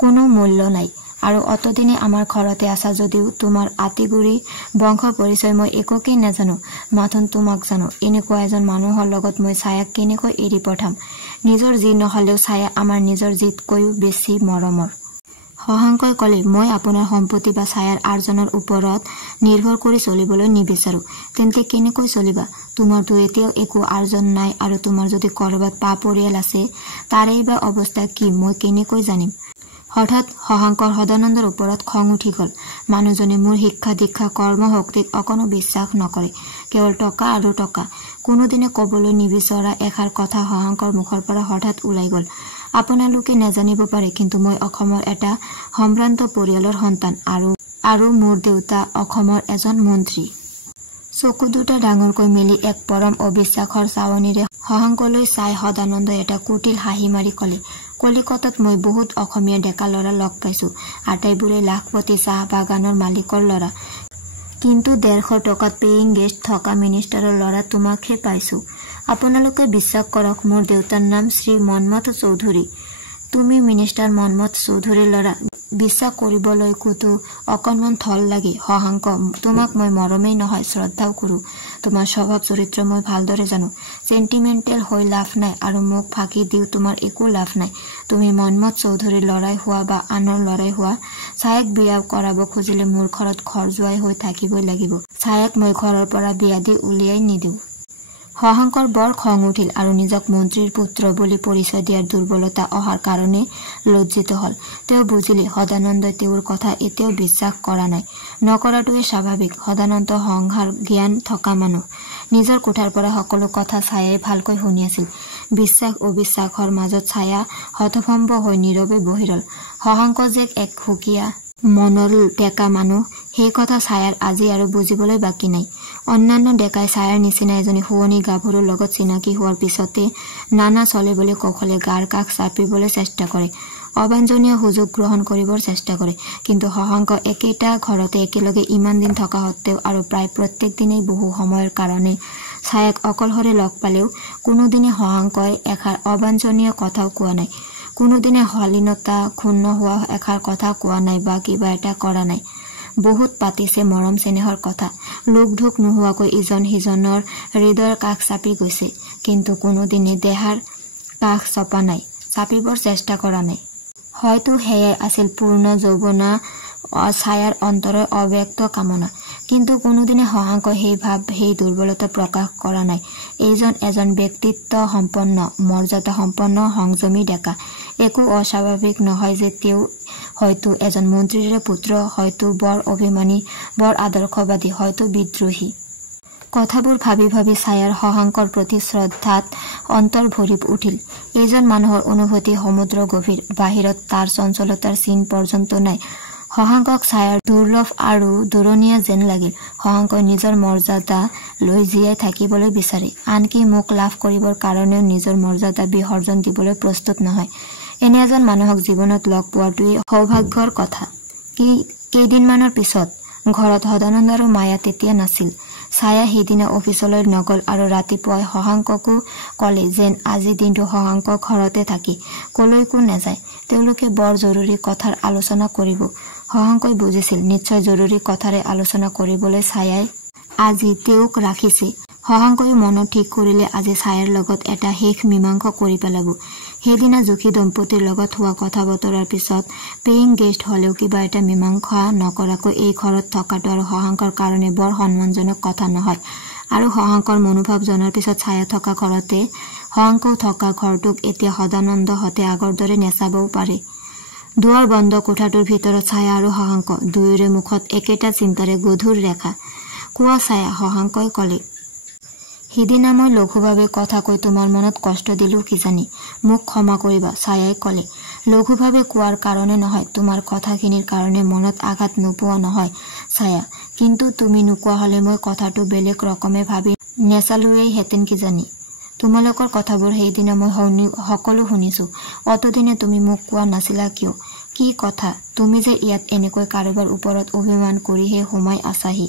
কোনো মূল্য নাই। আৰু অতদিনে আমাৰ ঘৰতে আছা যদিও তোমাৰ আতিগুৰি বংশ পৰিচয় মই একোকেই নাজানো, মাথোন তোমাক জানো। এনেকুৱা এজন মানুহৰ লগত মই ছায়াক কেনেকৈ এৰি পঠাম? নিজৰ যি নহলেও ছায়া আমাৰ নিজৰ জিতকৈও বেছি মৰমৰ। শশাংকই ক'লে, মই আপোনাৰ সম্পত্তি বা ছায়াৰ আৰ্জনৰ ওপৰত নিৰ্ভৰ কৰি চলিবলৈ নিবিচাৰো। তেন্তে কেনেকৈ চলিবা? তোমাৰতো এতিয়াও একো আৰ্জন নাই, আৰু তোমাৰ যদি কৰবাত পা পৰিয়াল আছে তাৰেই বা অৱস্থা কি মই কেনেকৈ জানিম? হঠাৎ শশাংকৰ সদানন্দৰ ওপৰত খং উঠি গল। মানুহজনে মোৰ শিক্ষা দীক্ষা কৰ্মশক্তিক অকণো বিশ্বাস নকৰে, কেৱল টকা আৰু টকা। কোনোদিনে কবলৈ নিবিচৰা এষাৰ কথা শশাংকৰ মুখৰ পৰা হঠাৎ ওলাই গল। আপোনালোকে নাজানিব পাৰে, কিন্তু মই অসমৰ এটা সম্ভ্ৰান্ত পৰিয়ালৰ সন্তান, আৰু মোৰ দেউতা অসমৰ এজন মন্ত্ৰী। চকু দুটা ডাঙৰকৈ মেলি এক পৰম অবিশ্বাসৰ চাৱনিৰে শশাংকলৈ চাই সদানন্দই এটা কুটিল হাঁহি মাৰি ক'লে, কলিকতাত মই বহুত অসমীয়া ডেকা ল'ৰা লগ পাইছো, আটাইবোৰে লাখপতি চাহ বাগানৰ মালিকৰ ল'ৰা, কিন্তু 150 টকাত পেয়িং গেষ্ট থকা মিনিষ্টাৰৰ ল'ৰা তোমাকহে পাইছো। আপোনালোকে বিশ্বাস কৰক, মোৰ দেউতাৰ নাম শ্ৰী মন্মথ চৌধুৰী। তুমি মিনিষ্টাৰ মন্মথ চৌধুৰীৰ ল'ৰা। বিশ্বাস কৰিবলৈকোতো অকণমান থল লাগে। শশাংক, তোমাক মই মৰমেই নহয় শ্ৰদ্ধাও কৰো। তোমাৰ স্বভাৱ চৰিত্ৰ মই ভালদৰে জানো। চেণ্টিমেণ্টেল হৈ লাভ নাই, আৰু মোক ফাঁকি দিও তোমাৰ একো লাভ নাই। তুমি মন্মথ চৌধুৰীৰ ল'ৰাই হোৱা বা আনৰ ল'ৰাই হোৱা, ছায়াক বিয়া কৰাব খুজিলে মোৰ ঘৰত ঘৰ জোৱাই হৈ থাকিবই লাগিব। ছায়াক মই ঘৰৰ পৰা বিয়া দি উলিয়াই নিদিওঁ। শশাংকৰ বৰ খং উঠিল, আৰু নিজক মন্ত্ৰীৰ পুত্ৰ বুলি পৰিচয় দিয়াৰ দুৰ্বলতা অহাৰ কাৰণে লজ্জিত হল। তেওঁ বুজিলে সদানন্দই তেওঁৰ কথা এতিয়াও বিশ্বাস কৰা নাই। নকৰাটোৱে স্বাভাৱিক। সদানন্দ সংসাৰ জ্ঞান থকা মানুহ। নিজৰ কোঠাৰ পৰা সকলো কথা ছায়াই ভালকৈ শুনি আছিল। বিশ্বাস অবিশ্বাসৰ মাজত ছায়া হতভম্ব হৈ নীৰৱে বহি ৰল। শশাংক যে এক সুকীয়া মনৰ ডেকা মানুহ, সেই কথা ছায়াৰ আজি আৰু বুজিবলৈ বাকী নাই। অন্যান্য ডেকাই ছায়াৰ নিচিনা এজনী শুৱনি গাভৰুৰ লগত চিনাকি হোৱাৰ পিছতে নানা চলে বুলি কৌশলে গাৰ কাষ চাপিবলৈ চেষ্টা কৰে, অবাঞ্ছনীয় সুযোগ গ্ৰহণ কৰিবৰ চেষ্টা কৰে। কিন্তু শশাংক একেটা ঘৰতে একেলগে ইমান দিন থকা সত্ত্বেও আৰু প্ৰায় প্ৰত্যেক দিনেই বহু সময়ৰ কাৰণে ছায়াক অকলশৰে লগ পালেও কোনোদিনে শশাংকই এষাৰ অবাঞ্ছনীয় কথাও কোৱা নাই। কোনোদিনে শালীনতা ক্ষুণ্ণ হোৱা এষাৰ কথা কোৱা নাই বা কিবা এটা কৰা নাই। বহুত পাতিছে মৰম চেনেহৰ কথা, লোক ঢোক নোহোৱাকৈ ইজন সিজনৰ হৃদয়ৰ কাষ চাপি গৈছে, কিন্তু কোনোদিনে দেহাৰ কাষ চপা নাই, চাপিবৰ চেষ্টা কৰা নাই। হয়তো সেয়াই আছিল পূৰ্ণ যৌৱনা ছায়াৰ অন্তৰৰ অব্যক্ত কামনা। কিন্তু কোনোদিনে শশাংকই সেই ভাৱ, সেই দুৰ্বলতা প্ৰকাশ কৰা নাই। এইজন এজন ব্যক্তিত্ব সম্পন্ন, মৰ্যাদা সম্পন্ন সংযমী ডেকা। একো অস্বাভাৱিক নহয় যে তেওঁ হয়তো এজন মন্ত্ৰীৰে পুত্ৰ, হয়তো বৰ অভিমানী, বৰ আদৰ্শবাদী, হয়তো বিদ্ৰোহী। কথাবোৰ ভাবি ভাবি ছায়াৰ শশাংকৰ প্ৰতি শ্ৰদ্ধাত অন্তৰ ভৰি উঠিল। এইজন মানুহৰ অনুভূতি সমুদ্ৰ গভীৰ, বাহিৰত তাৰ চঞ্চলতাৰ চিন পৰ্যন্ত নাই। শশাংকক ছায়াৰ দুৰ্লভ আৰু দূৰণীয়া যেন লাগিল। শশাংকই নিজৰ মৰ্যাদা লৈ জীয়াই থাকিবলৈ বিচাৰে, আনকি মোক লাভ কৰিবৰ কাৰণেও নিজৰ মৰ্যাদা বিসৰ্জন দিবলৈ প্ৰস্তুত নহয়। এনে এজন মানুহক জীৱনত লগ পোৱাটোৱেই সৌভাগ্যৰ কথা। কেইদিনমানৰ পিছত ঘৰত সদানন্দ আৰু মায়া তেতিয়া নাছিল। ছায়া সেইদিনা অফিচলৈ নগল, আৰু ৰাতিপুৱাই শশাংককো ক'লে যেন আজি দিনটো শশাংক ঘৰতে থাকি কলৈকো নাযায়। তেওঁলোকে বৰ জৰুৰী কথাৰ আলোচনা কৰিব। শশাংকই বুজিছিল নিশ্চয় জৰুৰী কথাৰে আলোচনা কৰিবলৈ ছায়াই আজি তেওঁক ৰাখিছে। শশাংকই মনত ঠিক কৰিলে আজি ছায়াৰ লগত এটা শেষ মীমাংসা কৰি পেলাব। সেইদিনা জুখি দম্পতীৰ লগত হোৱা কথা বতৰাৰ পিছত পেয়িং গেষ্ট হলেও কিবা এটা মীমাংসা নকৰাকৈ এই ঘৰত থকাটো আৰু শশাংকৰ কাৰণে বৰ সন্মানজনক কথা নহয়। আৰু শশাংকৰ মনোভাৱ জনাৰ পিছত ছায়া থকা ঘৰতে শশাংক থকা ঘৰটোক এতিয়া সদানন্দহঁতে আগৰ দৰে নেচাবও পাৰে। দুৱাৰ বন্ধ কোঠাটোৰ ভিতৰত ছায়া আৰু শশাংক, দুয়োৰে মুখত একেটা চিন্তাৰে গধুৰ ৰেখা। কোৱা ছায়া, শশাংকই ক'লে। সিদিনা মই লঘুভাৱে কথা কৈ তোমাৰ মনত কষ্ট দিলো কিজানি, মোক ক্ষমা কৰিবা, ছায়াই ক'লে। লঘুভাৱে কোৱাৰ কাৰণে নহয়, তোমাৰ কথাখিনিৰ কাৰণে মনত আঘাত নোপোৱা নহয় ছায়া, কিন্তু তুমি নোকোৱা হলে মই কথাটো বেলেগ ৰকমে ভাবি নেচালোৱেই হেঁতেন কিজানি। তোমালোকৰ কথাবোৰ সেইদিনা মই সকলো শুনিছো। অতদিনে তুমি মোক কোৱা নাছিলা কিয়? কি কথা? তুমি যে ইয়াত এনেকৈ কাৰোবাৰ ওপৰত অভিমান কৰিহে সোমাই আছাহি।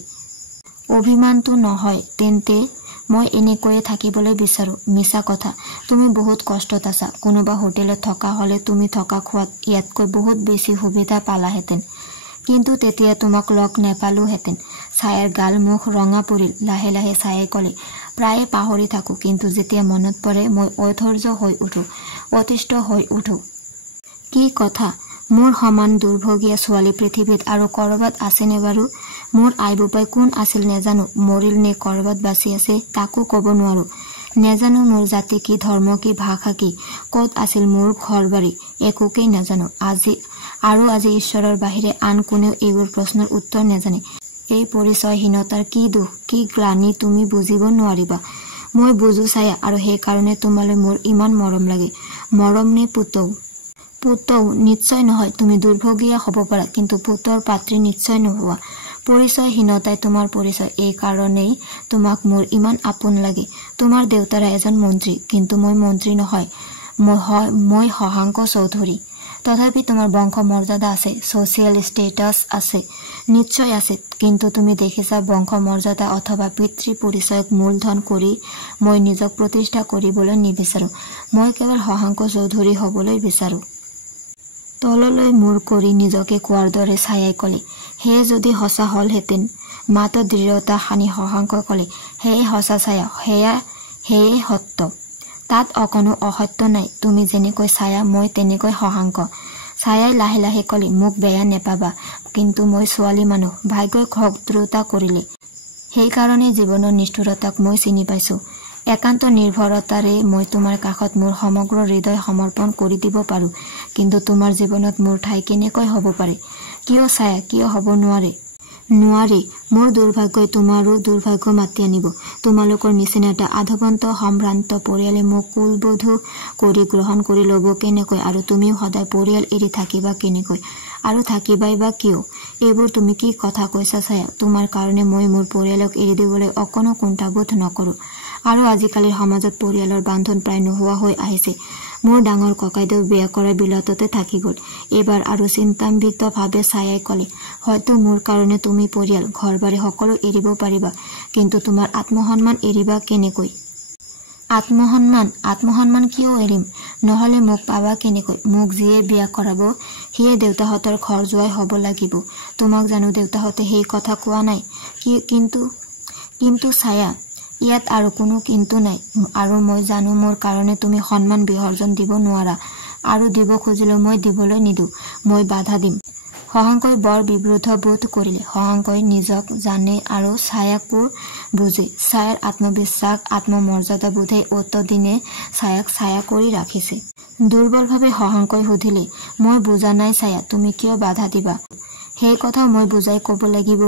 অভিমানটো নহয় তেন্তে মই এনেকৈয়ে থাকিবলৈ বিচাৰো। মিছা কথা, তুমি বহুত কষ্টত আছা। কোনোবা হোটেলত থকা হলে তুমি থকা খোৱাত ইয়াতকৈ বহুত বেছি সুবিধা পালাহেঁতেন, কিন্তু তেতিয়া তোমাক লগ নেপালোহেঁতেন। ছায়াৰ গাল মুখ ৰঙা পৰিল। লাহে লাহে ছায়াই ক'লে, প্ৰায়ে পাহৰি থাকো, কিন্তু যেতিয়া মনত পৰে মই অধৈৰ্য হৈ উঠো, অতিষ্ঠ হৈ উঠো। কি কথা? মোৰ সমান দুৰ্ভগীয়া ছোৱালী পৃথিৱীত আৰু কৰবাত আছেনে বাৰু? মোৰ আই বোপাই কোন আছিল নেজানো, মৰিল নে কৰবাত বাচি আছে তাকো ক'ব নোৱাৰো। নেজানো মোৰ জাতি কি, ধৰ্ম কি, ভাষা কি, ক'ত আছিল মোৰ ঘৰ বাৰী, একোকেই নাজানো। আজি ঈশ্বৰৰ বাহিৰে আন কোনেও এইবোৰ প্ৰশ্নৰ উত্তৰ নেজানে। এই পৰিচয়হীনতাৰ কি দুখ, কি গ্লানি তুমি বুজিব নোৱাৰিবা। মই বুজো ছায়া, আৰু সেইকাৰণে তোমালৈ মোৰ ইমান মৰম লাগে। মৰম নে পুতৌ? পুতৌ নিশ্চয় নহয়। তুমি দুৰ্ভগীয়া হ'ব পাৰা, কিন্তু পুতৰ পাত্ৰী নিশ্চয় নোহোৱা। পৰিচয়হীনতাই তোমাৰ পৰিচয়। এই কাৰণেই তোমাক মোৰ ইমান আপোন লাগে। তোমাৰ দেউতাৰা এজন মন্ত্ৰী, কিন্তু মই মন্ত্ৰী নহয়, মই শশাংক চৌধুৰী। তথাপি তোমাৰ বংশ মৰ্যাদা আছে, ছচিয়েল ষ্টেটাছ আছে। নিশ্চয় আছে, কিন্তু তুমি দেখিছা বংশ মৰ্যাদা অথবা পিতৃ পৰিচয়ক মূলধন কৰি মই নিজক প্ৰতিষ্ঠা কৰিবলৈ নিবিচাৰো। মই কেৱল শশাংক চৌধুৰী হবলৈ বিচাৰো। তললৈ মূৰ কৰি নিজকে কোৱাৰ দৰে ছায়াই ক'লে, সেয়ে যদি সঁচা হলহেঁতেন। মাতত দৃঢ়তা সানি শশাংকই ক'লে, সেয়ে সঁচা ছায়া, সেয়ে সত্য। তাত অকণো অসত্য নাই। তুমি যেনেকৈ ছায়া, মই তেনেকৈ শশাংক। ছায়াই লাহে লাহে ক'লে, মোক বেয়া নেপাবা, কিন্তু মই ছোৱালী মানুহ। ভাগ্যই শত্ৰুতা কৰিলে, সেইকাৰণে জীৱনৰ নিষ্ঠুৰতাক মই চিনি পাইছো। একান্ত নিৰ্ভৰতাৰে মই তোমাৰ কাষত মোৰ সমগ্ৰ হৃদয় সমৰ্পণ কৰি দিব পাৰো, কিন্তু তোমাৰ জীৱনত মোৰ ঠাই কেনেকৈ হ'ব পাৰে? কিয় ছায়া, কিয় হ'ব নোৱাৰে? নোৱাৰি। মোৰ দুৰ্ভাগ্যই তোমাৰো দুৰ্ভাগ্য মাতি আনিব। তোমালোকৰ নিচিনা এটা আধবন্ত সম্ভ্ৰান্ত পৰিয়ালে মোক কুলবধূ কৰি গ্ৰহণ কৰি ল'ব কেনেকৈ, আৰু তুমিও সদায় পৰিয়াল এৰি থাকিবা কেনেকৈ, আৰু থাকিবাই বা কিয়? এইবোৰ তুমি কি কথা কৈছা ছায়া? তোমাৰ কাৰণে মই মোৰ পৰিয়ালক এৰি দিবলৈ অকণো কুণ্ঠাবোধ নকৰো। আৰু আজিকালিৰ সমাজত পৰিয়ালৰ বান্ধোন প্ৰায় নোহোৱা হৈ আহিছে। মোৰ ডাঙৰ ককাইদেউ বিয়া কৰা বিলাততে থাকি গ'ল। এইবাৰ আৰু চিন্তান্বিতভাৱে ছায়াই ক'লে, হয়তো মোৰ কাৰণে তুমি পৰিয়াল, ঘৰ বাৰী সকলো এৰিব পাৰিবা, কিন্তু তোমাৰ আত্মসন্মান এৰিবা কেনেকৈ? আত্মসন্মান কিয় এৰিম? নহলে মোক পাবা কেনেকৈ? মোক যিয়ে বিয়া কৰাব সিয়ে দেউতাহঁতৰ ঘৰ যোৱাই হ'ব লাগিব। তোমাক জানো দেউতাহঁতে সেই কথা কোৱা নাই? কিন্তু ছায়া, ইয়াত আৰু কোনো কিন্তু নাই। আৰু মই জানো মোৰ কাৰণে তুমি সন্মান বিসৰ্জন দিব নোৱাৰা, আৰু দিব খুজিলেও মই দিবলৈ নিদো, মই বাধা দিম। শশাংকই বৰ বিব্ৰত বোধ কৰিলে। শশাংকই নিজক জানে আৰু ছায়াকো বুজে। ছায়াৰ আত্মবিশ্বাস, আত্মমৰ্যাদা বোধে অতদিনে ছায়াক ছায়া কৰি ৰাখিছে। দুৰ্বলভাৱে শশাংকই সুধিলে, মই বুজা নাই ছায়া, তুমি কিয় বাধা দিবা? সেই কথা মই বুজাই ক'ব লাগিব।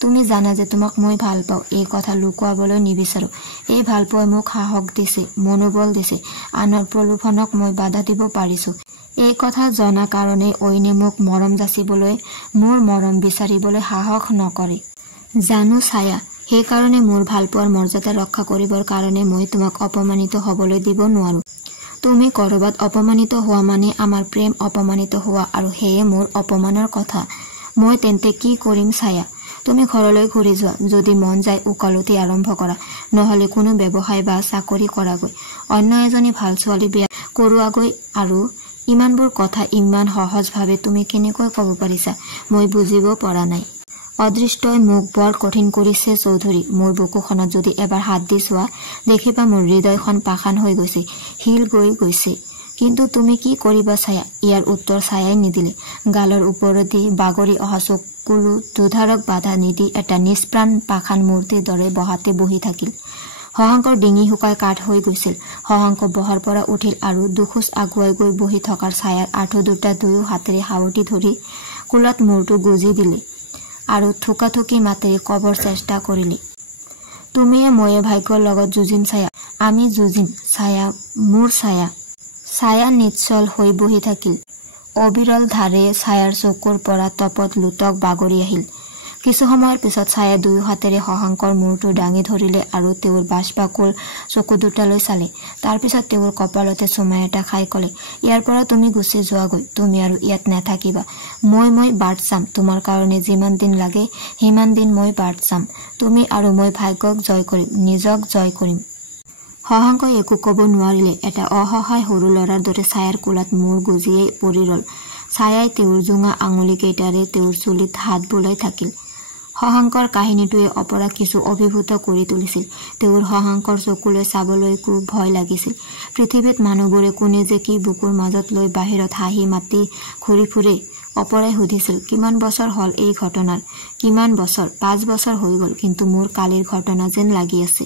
তুমি জানা যে তোমাক মই ভাল পাওঁ, এই কথা লুকুৱাবলৈ নিবিচাৰো। এই ভালপোৱাই মোক সাহস দিছে, মনোবল দিছে। আনৰ প্ৰলোভনক মই বাধা দিব পাৰিছো। এই কথা জনা কাৰণেই অইনে মোক মৰম যাচিবলৈ, মোৰ মৰম বিচাৰিবলৈ সাহস নকৰে। জানো ছায়া, সেইকাৰণে মোৰ ভালপোৱাৰ মৰ্যাদা ৰক্ষা কৰিবৰ কাৰণে মই তোমাক অপমানিত হবলৈ দিব নোৱাৰো। তুমি কৰবাত অপমানিত হোৱা মানে আমাৰ প্ৰেম অপমানিত হোৱা, আৰু সেয়ে মোৰ অপমানৰ কথা। মই তেন্তে কি কৰিম ছায়া? তুমি ঘৰলৈ ঘূৰি যোৱা। যদি মন যায় ওকালতি আৰম্ভ কৰা, নহলে কোনো ব্যৱসায় বা চাকৰি কৰাগৈ, অন্য এজনী ভাল ছোৱালী বিয়া কৰোৱাগৈ। আৰু ইমানবোৰ কথা ইমান সহজভাৱে তুমি কেনেকৈ ক'ব পাৰিছা? মই বুজিব পৰা নাই। অদৃষ্টই মোক বৰ কঠিন কৰিছে চৌধুৰী। মোৰ বুকুখনত যদি এবাৰ হাত দি চোৱা, দেখিবা মোৰ হৃদয়খন পাষাণ হৈ গৈছে, শিল গৈ গৈছে। কিন্তু তুমি কি কৰিবা ছায়া? ইয়াৰ উত্তৰ ছায়াই নিদিলে। গালৰ ওপৰেদি বাগৰি অহা চকুলো দুধাৰক বাধা নিদি এটা নিষ্প্ৰাণ পাষাণ মূৰ্তিৰ দৰে বহাতে বহি থাকিল। শশাংকৰ ডিঙি শুকাই কাঠ হৈ গৈছিল। শশাংক বহাৰ পৰা উঠিল আৰু দুখোজ আগুৱাই গৈ বহি থকাৰ ছায়াৰ আঁঠু দুটা দুয়ো হাতেৰে সাৱটি ধৰি কোলাত মূৰটো গুজি দিলে আৰু থুকাথুকি মাতেৰে কবৰ চেষ্টা কৰিলে। তুমিয়ে ময়ে ভাগ্যৰ লগত যুঁজিম ছায়া, আমি যুঁজিম ছায়া, মোৰ ছায়া। ছায়া নিশ্চল হৈ বহি থাকিল। অবিৰল ধাৰে ছায়াৰ চকুৰ পৰা তপত লোটক বাগৰি আহিল। কিছু সময়ৰ পিছত ছায়া দুয়ো হাতেৰে শশাংকৰ মূৰটো দাঙি ধৰিলে আৰু তেওঁৰ বাষ্পাকুল চকু দুটালৈ চালে। তাৰ পিছত তেওঁৰ কপালতে চুমা এটা খাই ক'লে, ইয়াৰ পৰা তুমি গুচি যোৱাগৈ, তুমি আৰু ইয়াত নাথাকিবা। মই বাট চাম, তোমাৰ কাৰণে যিমান দিন লাগে সিমান দিন মই বাট চাম। তুমি আৰু মই ভাগ্যক জয় কৰিম, নিজক জয় কৰিম। শশাংকই একো ক'ব নোৱাৰিলে। এটা অসহায় সৰু ল'ৰাৰ দৰে ছায়াৰ কোলাত মূৰ গুজিয়েই পৰি ৰ'ল। ছায়াই তেওঁৰ জোঙা আঙুলিকেইটাৰে তেওঁৰ চুলিত হাত বোলাই থাকিল। শশাংকৰ কাহিনীটোৱে অপৰাক কিছু অভিভূত কৰি তুলিছিল। তেওঁৰ শশাংকৰ চকুলৈ চাবলৈকো ভয় লাগিছিল। পৃথিৱীত মানুহবোৰে কোনে যে কি বুকুৰ মাজত লৈ বাহিৰত হাঁহি মাতি ঘূৰি ফুৰে। অপৰাই সুধিছিল, কিমান বছৰ হ'ল এই ঘটনাৰ? কিমান বছৰ? 5 বছৰ হৈ গ'ল, কিন্তু মোৰ কালিৰ ঘটনা যেন লাগি আছে।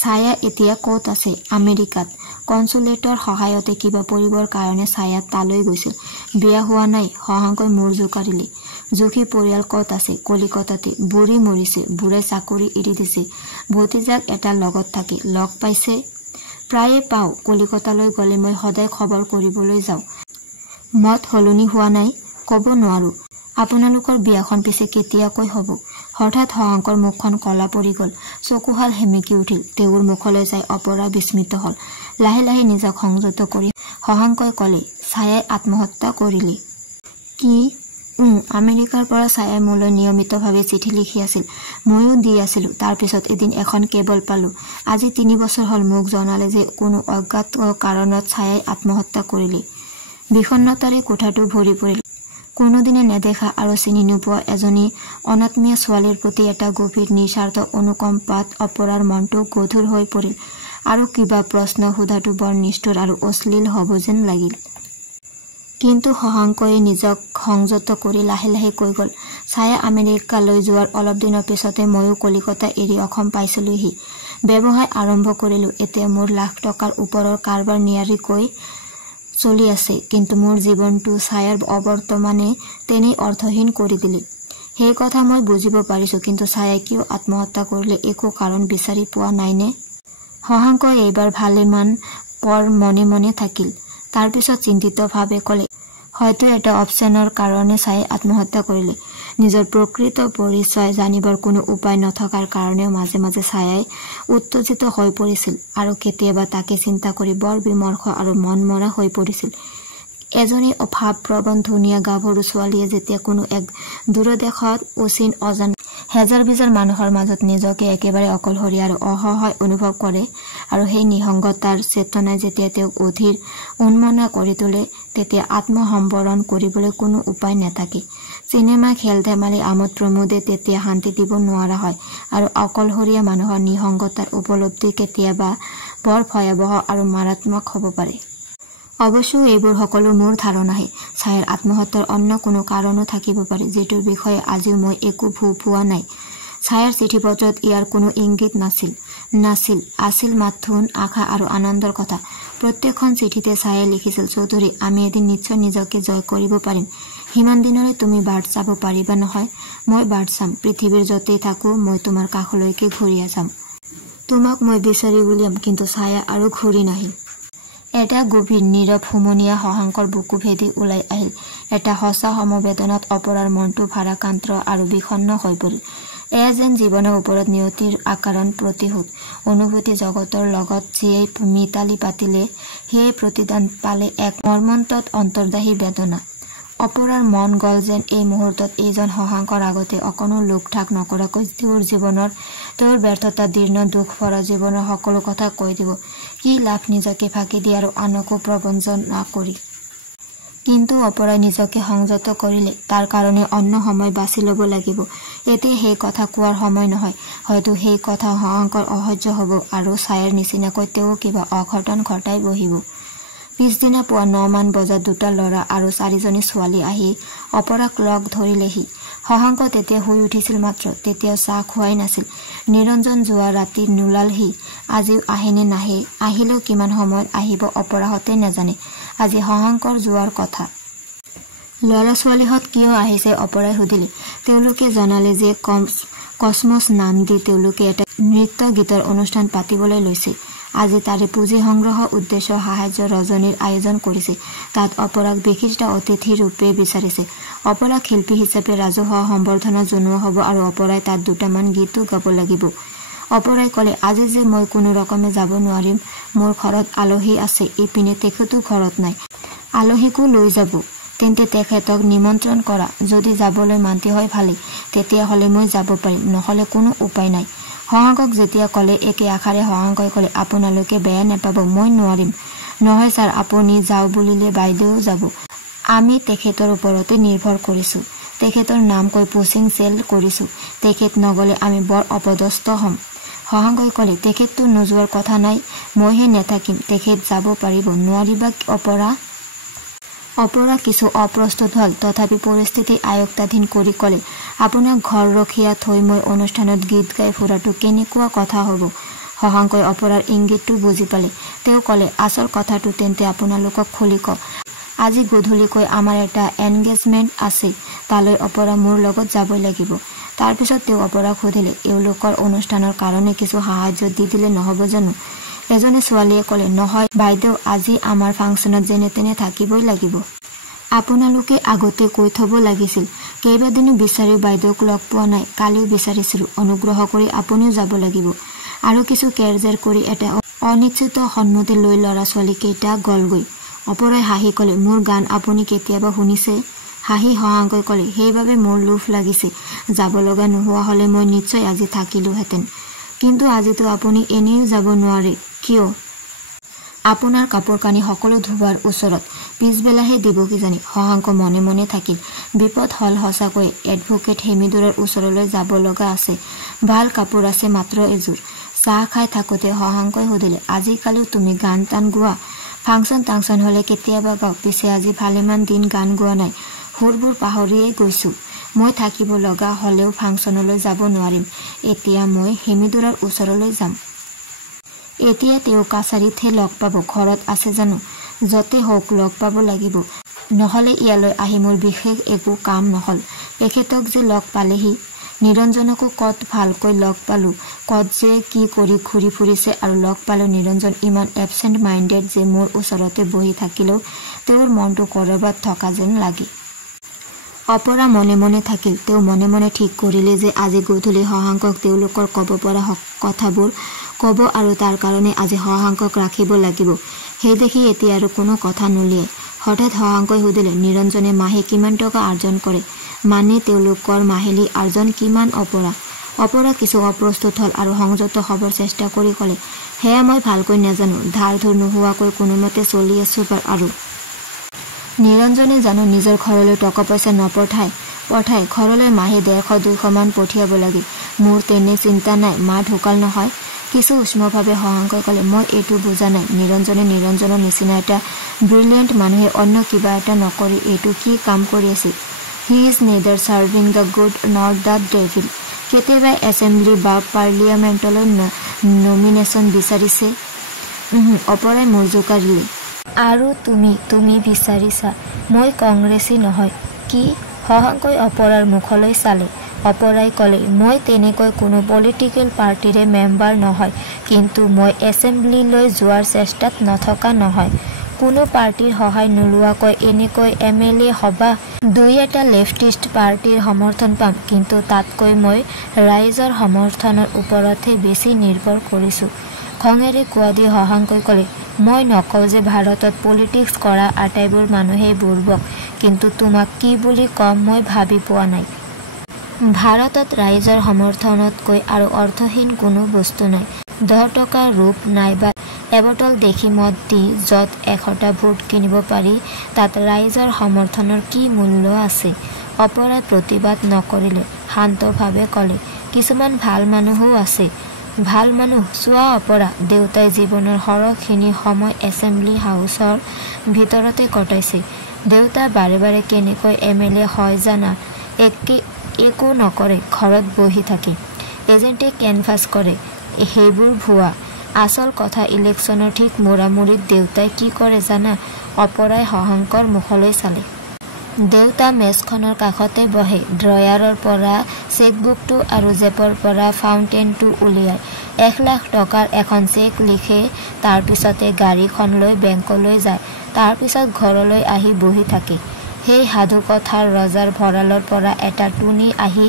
ছায়া এতিয়া ক'ত আছে? আমেৰিকাত। কনচুলেটৰ সহায়তে কিবা পঢ়িবৰ কাৰণে ছায়া তালৈ গৈছিল। বিয়া হোৱা নাই? শশাংকৈ মূৰ জোকাৰিলে। জুখি পৰিয়াল ক'ত আছে? কলিকতাতে। বুঢ়ী মৰিছে, বুঢ়াই চাকৰি এৰি দিছে। ভতিজাক এটা লগত থাকে। লগ পাইছে? প্ৰায়ে পাওঁ। কলিকতালৈ গ'লে মই সদায় খবৰ কৰিবলৈ যাওঁ। মত সলনি হোৱা নাই? ক'ব নোৱাৰো। আপোনালোকৰ বিয়াখন পিছে কেতিয়াকৈ হ'ব? হঠাৎ শশাংকৰ মুখখন কলা পৰি গ'ল। চকুহাল সেমেকি উঠিল। তেওঁৰ মুখলৈ চাই অপৰা বিস্মিত হ'ল। লাহে লাহে নিজক সংযত কৰি শশাংকই ক'লে, ছায়াই আত্মহত্যা কৰিলে? কি? আমেৰিকাৰ পৰা ছায়াই মোলৈ নিয়মিতভাৱে চিঠি লিখি আছিল। ময়ো দি আছিলোঁ। তাৰ পিছত এদিন এখন কেবল পালোঁ। আজি 3 বছৰ হ'ল মোক জনালে যে কোনো অজ্ঞাত কাৰণত ছায়াই আত্মহত্যা কৰিলে। বিষণ্ণতাৰে কোঠাটো ভৰি পৰিল। কোনোদিনে নেদেখা আৰু চিনি নোপোৱা এজনী অনাত্মীয় ছোৱালীৰ প্ৰতি এটা গভীৰ নিস্বাৰ্থ অনুকম্পাত অপৰাৰ মনটো গধুৰ হৈ পৰিল। আৰু কিবা প্ৰশ্ন সোধাটো বৰ নিষ্ঠুৰ আৰু অশ্লীল হ'ব যেন লাগিল। কিন্তু শশাংকয়ে নিজক সংযত কৰি লাহে লাহে কৈ গ'ল, ছায়া আমেৰিকালৈ যোৱাৰ অলপ দিনৰ পিছতে ময়ো কলিকতা এৰি অসম পাইছিলোহি। ব্যৱসায় আৰম্ভ কৰিলোঁ। এতিয়া মোৰ লাখ টকাৰ ওপৰৰ কাৰবাৰ নিয়াৰিকৈ চলি আছে। কিন্তু মোৰ জীৱনটো ছায়াৰ অবৰ্তমানে তেনেই অৰ্থহীন কৰি দিলে। সেই কথা মই বুজিব পাৰিছোঁ, কিন্তু ছায়াই কিয় আত্মহত্যা কৰিলে একো কাৰণ বিচাৰি পোৱা নাইনে? শশাংকই এইবাৰ ভালেমান পৰ মনে মনে থাকিল। তাৰ পিছত চিন্তিতভাৱে ক'লে, হয়তো এটা অপচনৰ কাৰণে ছায়াই আত্মহত্যা কৰিলে। নিজৰ প্ৰকৃত পৰিচয় জানিবৰ কোনো উপায় নথকাৰ কাৰণেও মাজে মাজে ছায়াই উত্তেজিত হৈ পৰিছিল আৰু কেতিয়াবা তাকে চিন্তা কৰি বৰ বিমৰ্ষ আৰু মনমৰা হৈ পৰিছিল। এজনী অভাৱপ্ৰৱণ ধুনীয়া গাভৰু ছোৱালীয়ে যেতিয়া কোনো এক দূৰদেশত অচিন অজান হেজাৰ বিজাৰ মানুহৰ মাজত নিজকে একেবাৰে অকলশৰীয়া আৰু অসহায় অনুভৱ কৰে আৰু সেই নিসংগতাৰ চেতনাই যেতিয়া তেওঁক অধীৰ উন্মনা কৰি তোলে, তেতিয়া আত্মসম্বৰণ কৰিবলৈ কোনো উপায় নাথাকে। চিনেমা, খেল ধেমালি, আমোদ প্ৰমোদে তেতিয়া শান্তি দিব নোৱাৰা হয় আৰু অকলশৰীয়া মানুহৰ নিসংগতাৰ উপলব্ধি কেতিয়াবা বৰ ভয়াৱহ আৰু মাৰাত্মক হ'ব পাৰে। অৱশ্য এইবোৰ সকলো মোৰ ধাৰণাহে। ছায়াৰ আত্মহত্যাৰ অন্য কোনো কাৰণো থাকিব পাৰে, যিটোৰ বিষয়ে আজিও মই একো পোৱা নাই। ছায়াৰ চিঠিপত্ৰত ইয়াৰ কোনো ইংগিত আছিল মাথোন আশা আৰু আনন্দৰ কথা। প্ৰত্যেকখন চিঠিতে ছায়াই লিখিছিল, চৌধুৰী, আমি এদিন নিশ্চয় নিজকে জয় কৰিব পাৰিম। সিমান দিনলৈ তুমি বাট চাব পাৰিবা নহয়? মই বাট চাম। পৃথিৱীৰ য'তেই থাকোঁ মই তোমাৰ কাষলৈকে ঘূৰি যাম। তোমাক মই বিচাৰি উলিয়াম। কিন্তু ছায়া আৰু ঘূৰি নাহিল। এটা গভীৰ নীৰৱ হুমুনিয়া শশাংকৰ বুকু ভেদি ওলাই আহিল। এটা সঁচা সমবেদনাত অপৰাৰ মনটো ভাৰাক্ৰান্ত আৰু বিষণ্ণ হৈ পৰিল। এয়া যেন জীৱনৰ ওপৰত নিয়তিৰ আকাৰণ প্ৰতিশোধ। অনুভূতি জগতৰ লগত যিয়েই মিতালি পাতিলে সেয়ে প্ৰতিদান পালে এক মৰ্মন্তত অন্তৰ্দাহী বেদনা। অপৰাৰ মন গ'ল যেন এই মুহূৰ্তত এইজন শশাংকৰ আগতে অকণো লোক ঠাক নকৰাকৈ তেওঁৰ জীৱনৰ, তেওঁৰ ব্যৰ্থতা, দীৰ্ণ দুখ ভৰা জীৱনৰ সকলো কথা কৈ দিব। কি লাভ নিজকে ফাঁকি দি আৰু আনকো প্ৰবঞ্চনা কৰি? কিন্তু অপৰাই নিজকে সংযত কৰিলে। তাৰ কাৰণে অন্য সময় বাছি ল'ব লাগিব। এতিয়া সেই কথা কোৱাৰ সময় নহয়। হয়তো সেই কথা শশাংকৰ অসহ্য হ'ব আৰু ছায়াৰ নিচিনাকৈ তেওঁ কিবা অঘটন ঘটাই বহিব। পিছদিনা পুৱা 9 মান বজাত 2টা ল'ৰা আৰু 4জনী ছোৱালী আহি অপৰাক লগ ধৰিলেহি। শশাংক তেতিয়া শুই উঠিছিল মাত্ৰ। তেতিয়াও চাহ খোৱাই নাছিল। নিৰঞ্জন যোৱা ৰাতি নোলালহি। আজিও আহে নে নাহে? আহিলেও কিমান সময়ত আহিব অপৰাহতে নাজানে। আজি শশাংকৰ যোৱাৰ কথা। ল'ৰা ছোৱালীহঁত কিয় আহিছে অপৰাই সুধিলে। তেওঁলোকে জনালে যে কসমছ নাম দি তেওঁলোকে এটা নৃত্য গীতৰ অনুষ্ঠান পাতিবলৈ লৈছে। আজি তাৰে পুঁজি সংগ্ৰহ উদ্দেশ্য সাহায্য ৰজনীৰ আয়োজন কৰিছে। তাত অপৰাক বিশিষ্ট অতিথি ৰূপে বিচাৰিছে। অপৰাক শিল্পী হিচাপে ৰাজহুৱা সম্বৰ্ধনা জনোৱা হ'ব আৰু অপৰাই তাত দুটামান গীতো গাব লাগিব। অপৰাই ক'লে, আজি যে মই কোনো ৰকমে যাব নোৱাৰিম, মোৰ ঘৰত আলহী আছে। ইপিনে তেখেতো ঘৰত নাই, আলহীকো লৈ যাব। তেন্তে তেখেতক নিমন্ত্ৰণ কৰা। যদি যাবলৈ মান্তি হয় ভালেই, তেতিয়াহ'লে মই যাব পাৰিম, নহ'লে কোনো উপায় নাই। শশাংকক যেতিয়া ক'লে একে আশাৰে শশাংকই ক'লে, আপোনালোকে বেয়া নাপাব, মই নোৱাৰিম। নহয় ছাৰ, আপুনি যাওঁ বুলিলে বাইদেউ যাব। আমি তেখেতৰ ওপৰতে নিৰ্ভৰ কৰিছোঁ। তেখেতৰ নাম কৈ পোচিং চেল কৰিছোঁ। তেখেত নগ'লে আমি বৰ অপদস্থ হ'ম। শশাংকই ক'লে, তেখেততো নোযোৱাৰ কথা নাই, মইহে নেথাকিম। তেখেত যাব পাৰিব, নোৱাৰিবা অপৰা? অপৰা কিছু অপ্ৰস্তুত হ'ল, তথাপি পৰিস্থিতি আয়ত্তাধীন কৰি ক'লে, আপোনাক ঘৰ ৰখীয়া থৈ মই অনুষ্ঠানত গীত গাই ফুৰাটো কেনেকুৱা কথা হ'ব? শশাংকই অপৰাৰ ইংগিতটো বুজি পালে। তেওঁ ক'লে, আচল কথাটো তেন্তে আপোনালোকক খুলি কওঁ। আজি গধূলিকৈ আমাৰ এটা এনগেজমেণ্ট আছে, তালৈ অপৰা মোৰ লগত যাবই লাগিব। তাৰপিছত তেওঁ অপৰাক সুধিলে, এওঁলোকৰ অনুষ্ঠানৰ কাৰণে কিছু সাহায্য দি দিলে নহ'ব জানো? এজনী ছোৱালীয়ে ক'লে, নহয় বাইদেউ, আজি আমাৰ ফাংচনত যেনে তেনে থাকিবই লাগিব। আপোনালোকে আগতে কৈ থ'ব লাগিছিল। কেইবাদিনো বিচাৰিও বাইদেউক লগ পোৱা নাই, কালিও বিচাৰিছিলোঁ। অনুগ্ৰহ কৰি আপুনিও যাব লাগিব। আৰু কিছু কেৰজেৰ কৰি এটা অনিশ্চিত সন্মতি লৈ ল'ৰা ছোৱালীকেইটা গ'লগৈ। অপৰাই হাঁহি ক'লে, মোৰ গান আপুনি কেতিয়াবা শুনিছে? হাঁহি শশাংকই ক'লে, সেইবাবে মোৰ লোভ লাগিছে। যাব লগা নোহোৱা হ'লে মই নিশ্চয় আজি থাকিলোহেঁতেন। কিন্তু আজিতো আপুনি এনেও যাব নোৱাৰে। কিয়? আপোনাৰ কাপোৰ কানি সকলো ধোৱাৰ ওচৰত, পিছবেলাহে দিব কিজানি। শশাংক মনে মনে থাকিল। বিপদ হ'ল সঁচাকৈ। এডভোকেট হেমিদুৰৰ ওচৰলৈ যাব লগা আছে। ভাল কাপোৰ আছে মাত্ৰ এযোৰ। চাহ খাই থাকোঁতে শশাংকই সুধিলে, আজিকালিও তুমি গান টান গোৱা? ফাংচন টাংচন হ'লে কেতিয়াবা গাওঁ, পিছে আজি ভালেমান দিন গান গোৱা নাই। সুৰবোৰ পাহৰিয়েই গৈছোঁ। মই থাকিব লগা হ'লেও ফাংচনলৈ যাব নোৱাৰিম। এতিয়া মই হেমিদুৰৰ ওচৰলৈ যাম। এতিয়া তেওঁ কাছাৰীতহে লগ পাব, ঘৰত আছে জানো? য'তে হওক লগ পাব লাগিব, নহ'লে ইয়ালৈ আহি মোৰ বিশেষ একো কাম নহ'ল। এখেতক যে লগ পালেহি। নিৰঞ্জনকো ক'ত ভালকৈ লগ পালোঁ, ক'ত যে কি কৰি ঘূৰি ফুৰিছে আৰু লগ পালোঁ। নিৰঞ্জন ইমান এবচেণ্ট মাইণ্ডেড যে মোৰ ওচৰতে বহি থাকিলেও তেওঁৰ মনটো ক'ৰবাত থকা যেন লাগে। অপৰা মনে মনে থাকিল। তেওঁ মনে মনে ঠিক কৰিলে যে আজি গধূলি শশাংকক তেওঁলোকৰ ক'ব পৰা কথাবোৰ ক'ব আৰু তাৰ কাৰণে আজি শশাংকক ৰাখিব লাগিব। সেইদেখি এতিয়া আৰু কোনো কথা নুলিয়াই। হঠাৎ শশাংকই সুধিলে, নিৰঞ্জনে মাহে কিমান টকা আৰ্জন কৰে? মানে তেওঁলোকৰ মাহিলী আৰ্জন কিমান? অপৰা কিছু অপ্ৰস্তুত হ'ল আৰু সংযত হ'বৰ চেষ্টা কৰি ক'লে, সেয়া মই ভালকৈ নাজানো। ধাৰ ধুৰ নোহোৱাকৈ কোনোমতে চলি আছোঁ আৰু। নিৰঞ্জনে জানো নিজৰ ঘৰলৈ টকা পইচা পঠাই ঘৰলৈ মাহে 150-200 মান পঠিয়াব লাগে। মোৰ তেনে চিন্তা নাই, মা ঢুকাল নহয়। কিছু উষ্মভাৱে শশাংকই ক'লে, মই এইটো বুজা নাই। নিৰঞ্জনৰ নিচিনা এটা ব্ৰিলিয়েণ্ট মানুহে অন্য কিবা এটা নকৰি এইটো কি কাম কৰি আছে? He is neither serving the good nor the devil. কেতিয়াবা এছেম্বলি বা পাৰ্লিয়ামেণ্টলৈ নমিনেশ্যন বিচাৰিছে? অপৰাই মূৰ জোকাৰিলে। আৰু তুমি বিচাৰিছা? মই কংগ্ৰেছী নহয়। কি? শশাংকই অপৰাৰ মুখলৈ চালে। অপৰাই ক'লে, মই তেনেকৈ কোনো পলিটিকেল পাৰ্টিৰে মেম্বাৰ নহয়, কিন্তু মই এছেম্বলিলৈ যোৱাৰ চেষ্টাত নথকা নহয়। কোনো পাৰ্টিৰ সহায় নোলোৱাকৈ এনেকৈ MLA হ'বা? 2-এটা লেফটিষ্ট পাৰ্টিৰ সমৰ্থন পাম, কিন্তু তাতকৈ মই ৰাইজৰ সমৰ্থনৰ ওপৰতহে বেছি নিৰ্ভৰ কৰিছোঁ। খঙেৰে কোৱা দি শশাংকই ক'লে, মই নকওঁ যে ভাৰতত পলিটিক্স কৰা আটাইবোৰ মানুহেই বুৰ্বক, কিন্তু তোমাক কি বুলি ক'ম মই ভাবি পোৱা নাই। ভাৰতত ৰাইজৰ সমৰ্থনতকৈ আৰু অৰ্থহীন কোনো বস্তু নাই। 10 টকা ৰূপ নাইবা এবটল দেশী মদ দি য'ত 100টা ভোট কিনিব পাৰি, তাত ৰাইজৰ সমৰ্থনৰ কি মূল্য আছে? অপৰাই প্ৰতিবাদ নকৰিলে। শান্তভাৱে ক'লে, কিছুমান ভাল মানুহো আছে। ভাল মানুহ? চোৱা অপৰা, দেউতাই জীৱনৰ সৰহখিনি সময় এছেম্বলি হাউচৰ ভিতৰতে কটাইছে। দেউতা বাৰে বাৰে কেনেকৈ MLA হয় জানা? একো নকৰে, ঘৰত বহি থাকে। এজেণ্টে কেনভাছ কৰে, সেইবোৰ ভুৱা। আচল কথা ইলেকশ্যনৰ ঠিক মূৰামূৰিত দেউতাই কি কৰে জানা? অপৰাই শশাংকৰ মুখলৈ চালে। দেউতা মেজখনৰ কাষতে বহে, ড্ৰয়াৰৰ পৰা চেকবুকটো আৰু জেপৰ পৰা ফাউণ্টেনটো উলিয়াই 1 লাখ টকাৰ এখন চেক লিখে তাৰ পিছতে গাড়ীখন লৈ বেংকলৈ যায় তাৰ পিছত ঘৰলৈ আহি বহি থাকে সেই সাধু কথাৰ ৰজাৰ ভঁৰালৰ পৰা এটা টুনি আহি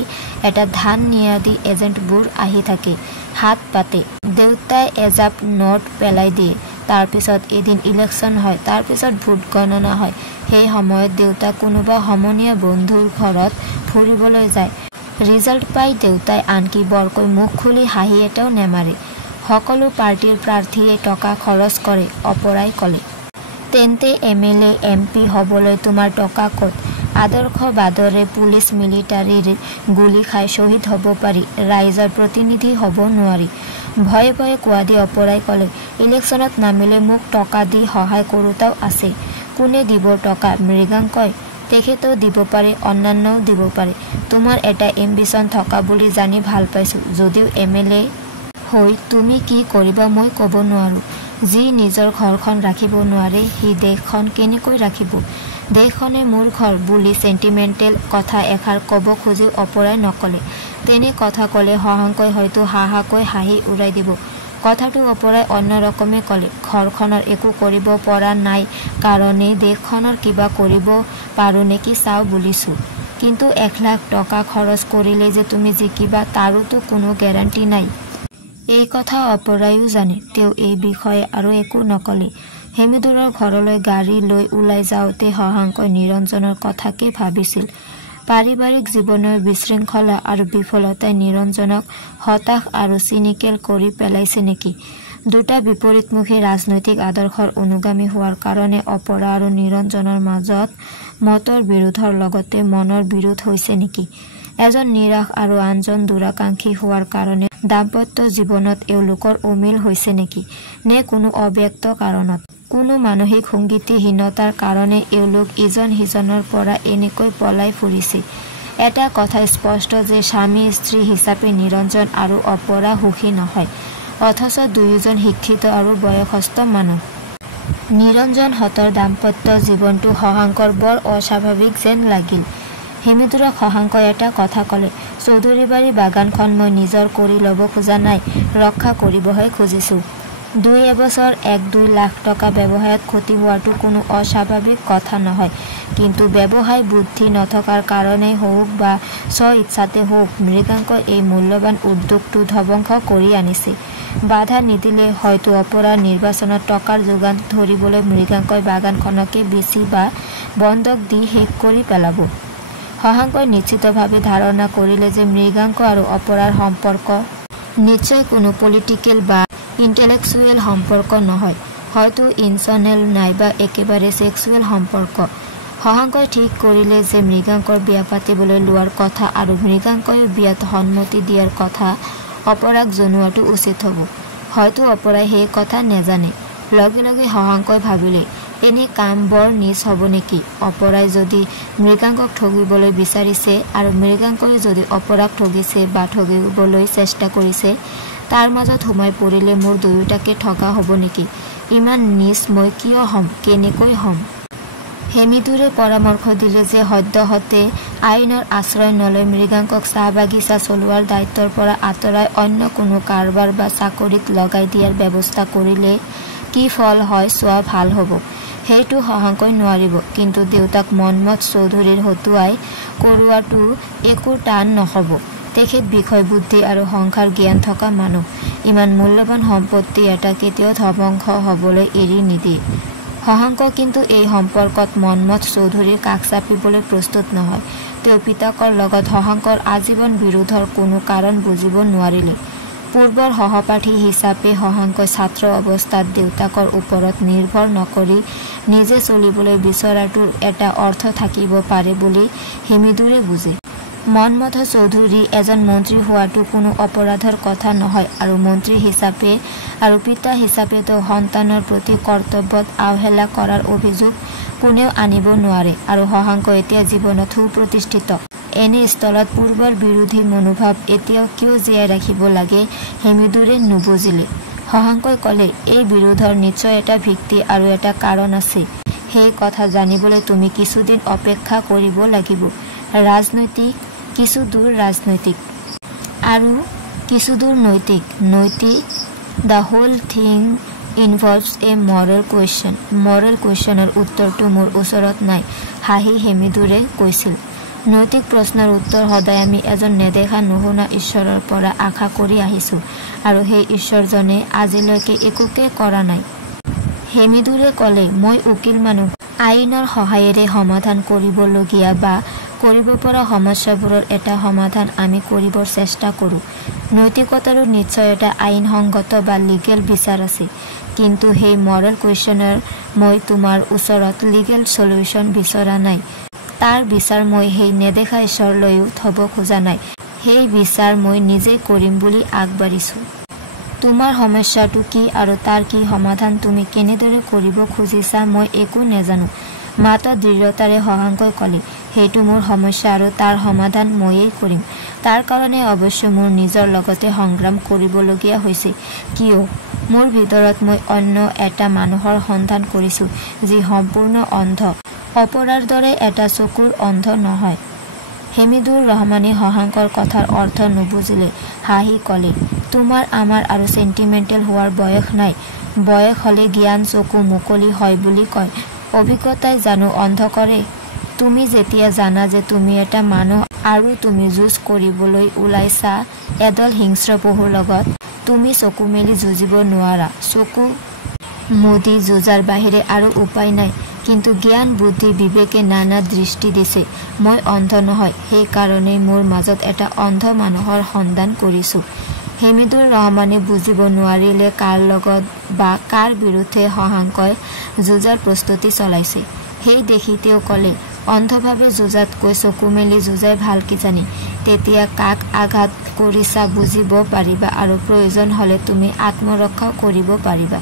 এটা ধান নিয়াদি এজেণ্টবোৰ আহি থাকে হাত পাতে দেউতাই এজাপ নোট পেলাই দিয়ে তাৰ পিছত এদিন ইলেকশ্যন হয় তাৰ পিছত ভোট গণনা হয় সেই সময়ত দেউতা কোনোবা সমনীয়া বন্ধুৰ ঘৰত ফুৰিবলৈ যায় ৰিজাল্ট পাই দেউতাই আনকি বৰকৈ মুখ খুলি হাঁহি এটাও নেমাৰে সকলো পাৰ্টিৰ প্ৰাৰ্থীয়ে টকা খৰচ কৰে অপৰাই ক'লে তেন্তে MLA MP হ'বলৈ তোমাৰ টকা ক'ত আদৰ্শবাদৰে পুলিচ মিলিটাৰীৰ গুলি খাই শ্বহীদ হ'ব পাৰি ৰাইজৰ প্ৰতিনিধি হ'ব নোৱাৰি ভয়ে ভয়ে কোৱা দি অপৰাই ক'লে ইলেকশ্যনত নামিলে মোক টকা দি সহায় কৰোতাও আছে কোনে দিব টকা মৃগাংকই তেখেতেও দিব পাৰে অন্যান্যও দিব পাৰে তোমাৰ এটা এম্বিশন থকা বুলি জানি ভাল পাইছোঁ যদিও MLA হৈ তুমি কি কৰিবা মই ক'ব নোৱাৰোঁ যি নিজৰ ঘৰখন ৰাখিব নোৱাৰে সি দেশখন কেনেকৈ ৰাখিব দেশখনে মোৰ ঘৰ বুলি সেন্টিমেন্টেল কথা এষাৰ ক'ব খুজি অপৰাই নকলে তেনে কথা ক'লে হহাংকৈ হয়তো হাহাকৈ হাঁহি উৰাই দিব কথাটো অপৰাই অন্য ৰকমে ক'লে ঘৰখনৰ একো কৰিব পৰা নাই কাৰণে দেশখনৰ কিবা কৰিব পাৰো নেকি চাও বুলিছো কিন্তু 1 লাখ টকা খৰচ কৰিলে যে তুমি জিকিবা তাৰোতো কোনো গ্যাৰান্টি নাই এই কথা অপৰায়ো জানে তেও এই বিষয়ে আৰু একো নকলে হেমিদুৰৰ ঘৰলৈ গাড়ী লৈ উলাই যাওঁতে হহাংকৈ নিৰঞ্জনৰ কথাকে ভাবিছিল পাৰিবাৰিক জীৱনৰ বিশৃংখলা আৰু বিফলতাই নিৰঞ্জনক হতাশ আৰু চিনিকেল কৰি পেলাইছে নেকি দুটা বিপৰীতমুখী ৰাজনৈতিক আদৰ্শৰ অনুগামী হোৱাৰ কাৰণে অপৰা আৰু নিৰঞ্জনৰ মাজত মতৰ বিৰোধৰ লগতে মনৰ বিৰোধ হৈছে নেকি এজন নিৰাশ আৰু আনজন দুৰাকাংক্ষী হোৱাৰ কাৰণে দাম্পত্য জীৱনত এওঁলোকৰ অমিল হৈছে নেকি নে কোনো অব্যক্ত কাৰণত কোনো মানসিক সংগীতিহীনতাৰ কাৰণে এওঁলোক ইজন সিজনৰ পৰা এনেকৈ পলাই ফুৰিছে এটা কথা স্পষ্ট যে স্বামী স্ত্ৰী হিচাপে নিৰঞ্জন আৰু অপৰা সুখী নহয় অথচ দুয়োজন শিক্ষিত আৰু বয়সস্থ মানুহ নিৰঞ্জন হতৰ দাম্পত্য জীৱনটো হহাংকৰ বৰ অস্বাভাৱিক যেন লাগিল হেমিদুৰক হহাংকৈ এটা কথা ক'লে চৌধুৰীবাৰী বাগানখন মই নিজৰ কৰি ল'ব খোজা নাই ৰক্ষা কৰিবহে খুজিছো 2 এবছৰ 1-2 লাখ টকা ব্যৱসায়ত ক্ষতি হোৱাটো কোনো অস্বাভাৱিক কথা নহয় কিন্তু ব্যৱসায় বুদ্ধি নথকাৰ কাৰণে হোক বা স্ব ইচ্ছাতে হোক মৃগাংকই এই মূল্যৱান উদ্যোগটো ধ্বংস কৰি আনিছে বাধা নিদিলে হয়তো অপৰাৰ নিৰ্বাচনত টকাৰ যোগান ধৰিবলৈ মৃগাংকই বাগানখনকে বেছি বা বন্ধক দি শেষ কৰি পেলাব হহাংকৈ নিশ্চিতভাৱে ধাৰণা কৰিলে যে মৃগাংক আৰু অপৰাৰ সম্পৰ্ক নিশ্চয় কোনো পলিটিকেল বা ইন্টেলেকচুৱেল সম্পৰ্ক নহয় হয়তো ইনচনেল নাইবা একেবাৰে সেক্সুৱেল সম্পৰ্ক হহাংকৈ ঠিক কৰিলে যে মৃগাংকৰ বিয়া পাতিবলৈ লোৱাৰ কথা আৰু মৃগাংকই বিয়াত সন্মতি দিয়াৰ কথা অপৰাক জনোৱাটো উচিত হ'ব হয়তো অপৰাই সেই কথা নেজানে লগে লগে হহাংকৈ ভাবিলে এনে কাম বৰ নিজ হ'ব নেকি অপৰাই যদি মৃগাংকক ঠগিবলৈ বিচাৰিছে আৰু মৃগাংকই যদি অপৰাক ঠগিছে বা ঠগিবলৈ চেষ্টা কৰিছে তাৰ মাজত সোমাই পৰিলে মোৰ দুয়োটাকে ঠগা হ'ব নেকি ইমান নিজ মই কিয় হ'ম কেনেকৈ হ'ম হেমিদুৰে পৰামৰ্শ দিলে যে সদ্যহতে আইনৰ আশ্ৰয় নলৈ মৃগাংকক চাহ বাগিচা চলোৱাৰ দায়িত্বৰ পৰা আঁতৰাই অন্য কোনো কাৰবাৰ বা চাকৰিত লগাই দিয়াৰ ব্যৱস্থা কৰিলে কি ফল হয় চোৱা ভাল হ'ব সেইটো হহাংকৈ নোৱাৰিব কিন্তু দেউতাক মনমত চৌধুৰীৰ হতুৱাই কৰোৱাটো একো টান নহ'ব তেখেত বিষয় বুদ্ধি আৰু সংসাৰ জ্ঞান থকা মানুহ ইমান মূল্যৱান সম্পত্তি এটা কেতিয়াও ধ্বংস হ'বলৈ এৰি নিদিয়ে হহাংক কিন্তু এই সম্পৰ্কত মনমত চৌধুৰীৰ কাষ চাপিবলৈ প্ৰস্তুত নহয় তেওঁ পিতাকৰ লগত হহাংকৰ আজীৱন বিৰোধৰ কোনো কাৰণ বুজিব নোৱাৰিলে পূৰ্বৰ সহপাঠী হিচাপে হহাংকৈ ছাত্ৰ অৱস্থাত দেউতাকৰ ওপৰত নিৰ্ভৰ নকৰি নিজে চলিবলৈ বিচৰাটোৰ এটা অৰ্থ থাকিব পাৰে বুলি হেমিদুৰে বুজে মনমথ চৌধুৰী এজন মন্ত্ৰী হোৱাটো কোনো অপৰাধৰ কথা নহয় আৰু মন্ত্ৰী হিচাপে আৰু পিতা হিচাপেতো সন্তানৰ প্ৰতি কৰ্তব্যত আৱহেলা কৰাৰ অভিযোগ কোনেও আনিব নোৱাৰে আৰু হহাংক এতিয়া জীৱনত সুপ্ৰতিষ্ঠিত এনে স্থলত পূৰ্বৰ বিৰোধী মনোভাৱ এতিয়াও কিয় জীয়াই ৰাখিব লাগে হেমিদুৰে নুবুজিলে হহাংকৈ ক'লে এই বিৰোধৰ নিশ্চয় এটা ভিত্তি আৰু এটা কাৰণ আছে সেই কথা জানিবলৈ তুমি কিছুদিন অপেক্ষা কৰিব লাগিব ৰাজনৈতিক কিছু দূৰ ৰাজনৈতিক আৰু কিছুদূৰ নৈতিক the whole thing involves a moral কুৱেশ্যনৰ উত্তৰটো মোৰ ওচৰত নাই, হাঁহি হেমিদুৰে কৈছিল। নৈতিক প্ৰশ্নৰ উত্তৰ সদায় আমি এজন নেদেখা নুশুনা ঈশ্বৰৰ পৰা আশা কৰি আহিছোঁ, আৰু সেই ঈশ্বৰজনে আজিলৈকে একোকে কৰা নাই। হেমিদুৰে ক'লে, মই উকিল মানুহ, আইনৰ সহায়েৰে সমাধান কৰিবলগীয়া বা কৰিব পৰা সমস্যাবোৰৰ এটা সমাধান আমি কৰিবৰ চেষ্টা কৰোঁ। নৈতিকতাৰো নিশ্চয় এটা আইনসংগত বা লিগেল বিচাৰ আছে, কিন্তু সেই মৰেল কুৱেশ্যনৰ মই তোমাৰ ওচৰত লিগেল চলিউশ্যন বিচৰা নাই। তাৰ বিচাৰ মই সেই নেদেখা ঈশ্বৰলৈও থ'ব খোজা নাই, সেই বিচাৰ মই নিজেই কৰিম বুলি আগবাঢ়িছোঁ। তোমাৰ সমস্যাটো কি আৰু তাৰ কি সমাধান তুমি কেনেদৰে কৰিব খুজিছা মই একো নেজানো, মাত্ৰ দৃঢ়তাৰে শশাংকই ক'লে। সেইটো মোৰ সমস্যা আৰু তাৰ সমাধান ময়েই কৰিম। তাৰ কাৰণে অৱশ্যে মোৰ নিজৰ লগতে সংগ্ৰাম কৰিবলগীয়া হৈছে। কিয়? মোৰ ভিতৰত মই অন্য এটা মানুহৰ সন্ধান কৰিছোঁ, যি সম্পূৰ্ণ অন্ধ, অপৰাৰ দৰে এটা চকুৰ অন্ধ নহয়। হেমিদুৰ ৰহমানে শশাংকৰ কথাৰ অৰ্থ নুবুজিলে হাঁহি ক'লে, তোমাৰ আমাৰ আৰু চেণ্টিমেণ্টেল হোৱাৰ বয়স নাই। বয়স হ'লে জ্ঞান চকু মুকলি হয় বুলি কয়। অভিজ্ঞতাই জানো অন্ধ কৰে? তুমি যেতিয়া জানা যে তুমি এটা মানুহ আৰু তুমি যুঁজ কৰিবলৈ ওলাইছা এদল হিংস্ৰ পহুৰ লগত, তুমি চকু মেলি যুঁজিব নোৱাৰা। চকু মুদি যুঁজাৰ বাহিৰে আৰু উপায় নাই। কিন্তু জ্ঞান বুদ্ধি বিবেকে নানা দৃষ্টি দিছে। মই অন্ধ নহয়, সেইকাৰণেই মোৰ মাজত এটা অন্ধ মানুহৰ সন্ধান কৰিছোঁ। হেমিদুৰ ৰহমানে বুজিব নোৱাৰিলে কাৰ লগত বা কাৰ বিৰুদ্ধে শশাংকই যুঁজাৰ প্ৰস্তুতি চলাইছে। সেই দেখি তেওঁ ক'লে, অন্ধভাৱে যুঁজাতকৈ চকু মেলি যুঁজাই ভাল কিজানি। তেতিয়া কাক আঘাত কৰিছা বুজিব পাৰিবা আৰু প্ৰয়োজন হ'লে তুমি আত্মৰক্ষাও কৰিব পাৰিবা।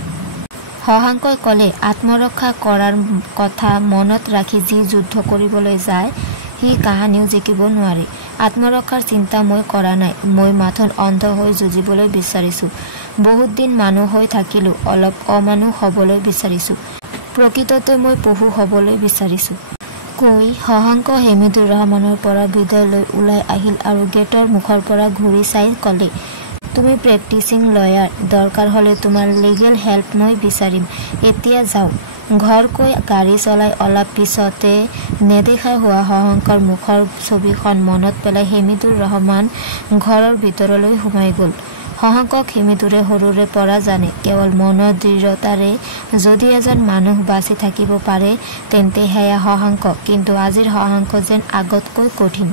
শশাংকই ক'লে, আত্মৰক্ষা কৰাৰ কথা মনত ৰাখি যি যুদ্ধ কৰিবলৈ যায় সি কাহানিও জিকিব নোৱাৰে। আত্মৰক্ষাৰ চিন্তা মই কৰা নাই, মই মাথোন অন্ধ হৈ যুঁজিবলৈ বিচাৰিছোঁ। বহুত দিন মানুহ হৈ থাকিলোঁ, অলপ অমানুহ হ'বলৈ বিচাৰিছোঁ। প্ৰকৃততে মই পশু হ'বলৈ বিচাৰিছোঁ। কৈ শশাংক হেমিদুৰ ৰহমানৰ পৰা বিদায় লৈ ওলাই আহিল আৰু গেটৰ মুখৰ পৰা ঘূৰি চাই ক'লে, তুমি প্ৰেক্টিচিং লয়াৰ, দৰকাৰ হ'লে তোমাৰ লিগেল হেল্প মই বিচাৰিম। এতিয়া যাওঁ। ঘৰকৈ গাড়ী চলাই অলপ পিছতে নেদেখা হোৱা শশাংকৰ মুখৰ ছবিখন মনত পেলাই হেমিদুৰ ৰহমান ঘৰৰ ভিতৰলৈ সোমাই গ'ল। শশাংকক হেমিদুৰে সৰুৰে পৰা জানে। কেৱল মনৰ দৃঢ়তাৰে যদি এজন মানুহ বাচি থাকিব পাৰে তেন্তে সেয়া শশাংক, কিন্তু আজিৰ শশাংক যেন আগতকৈ কঠিন।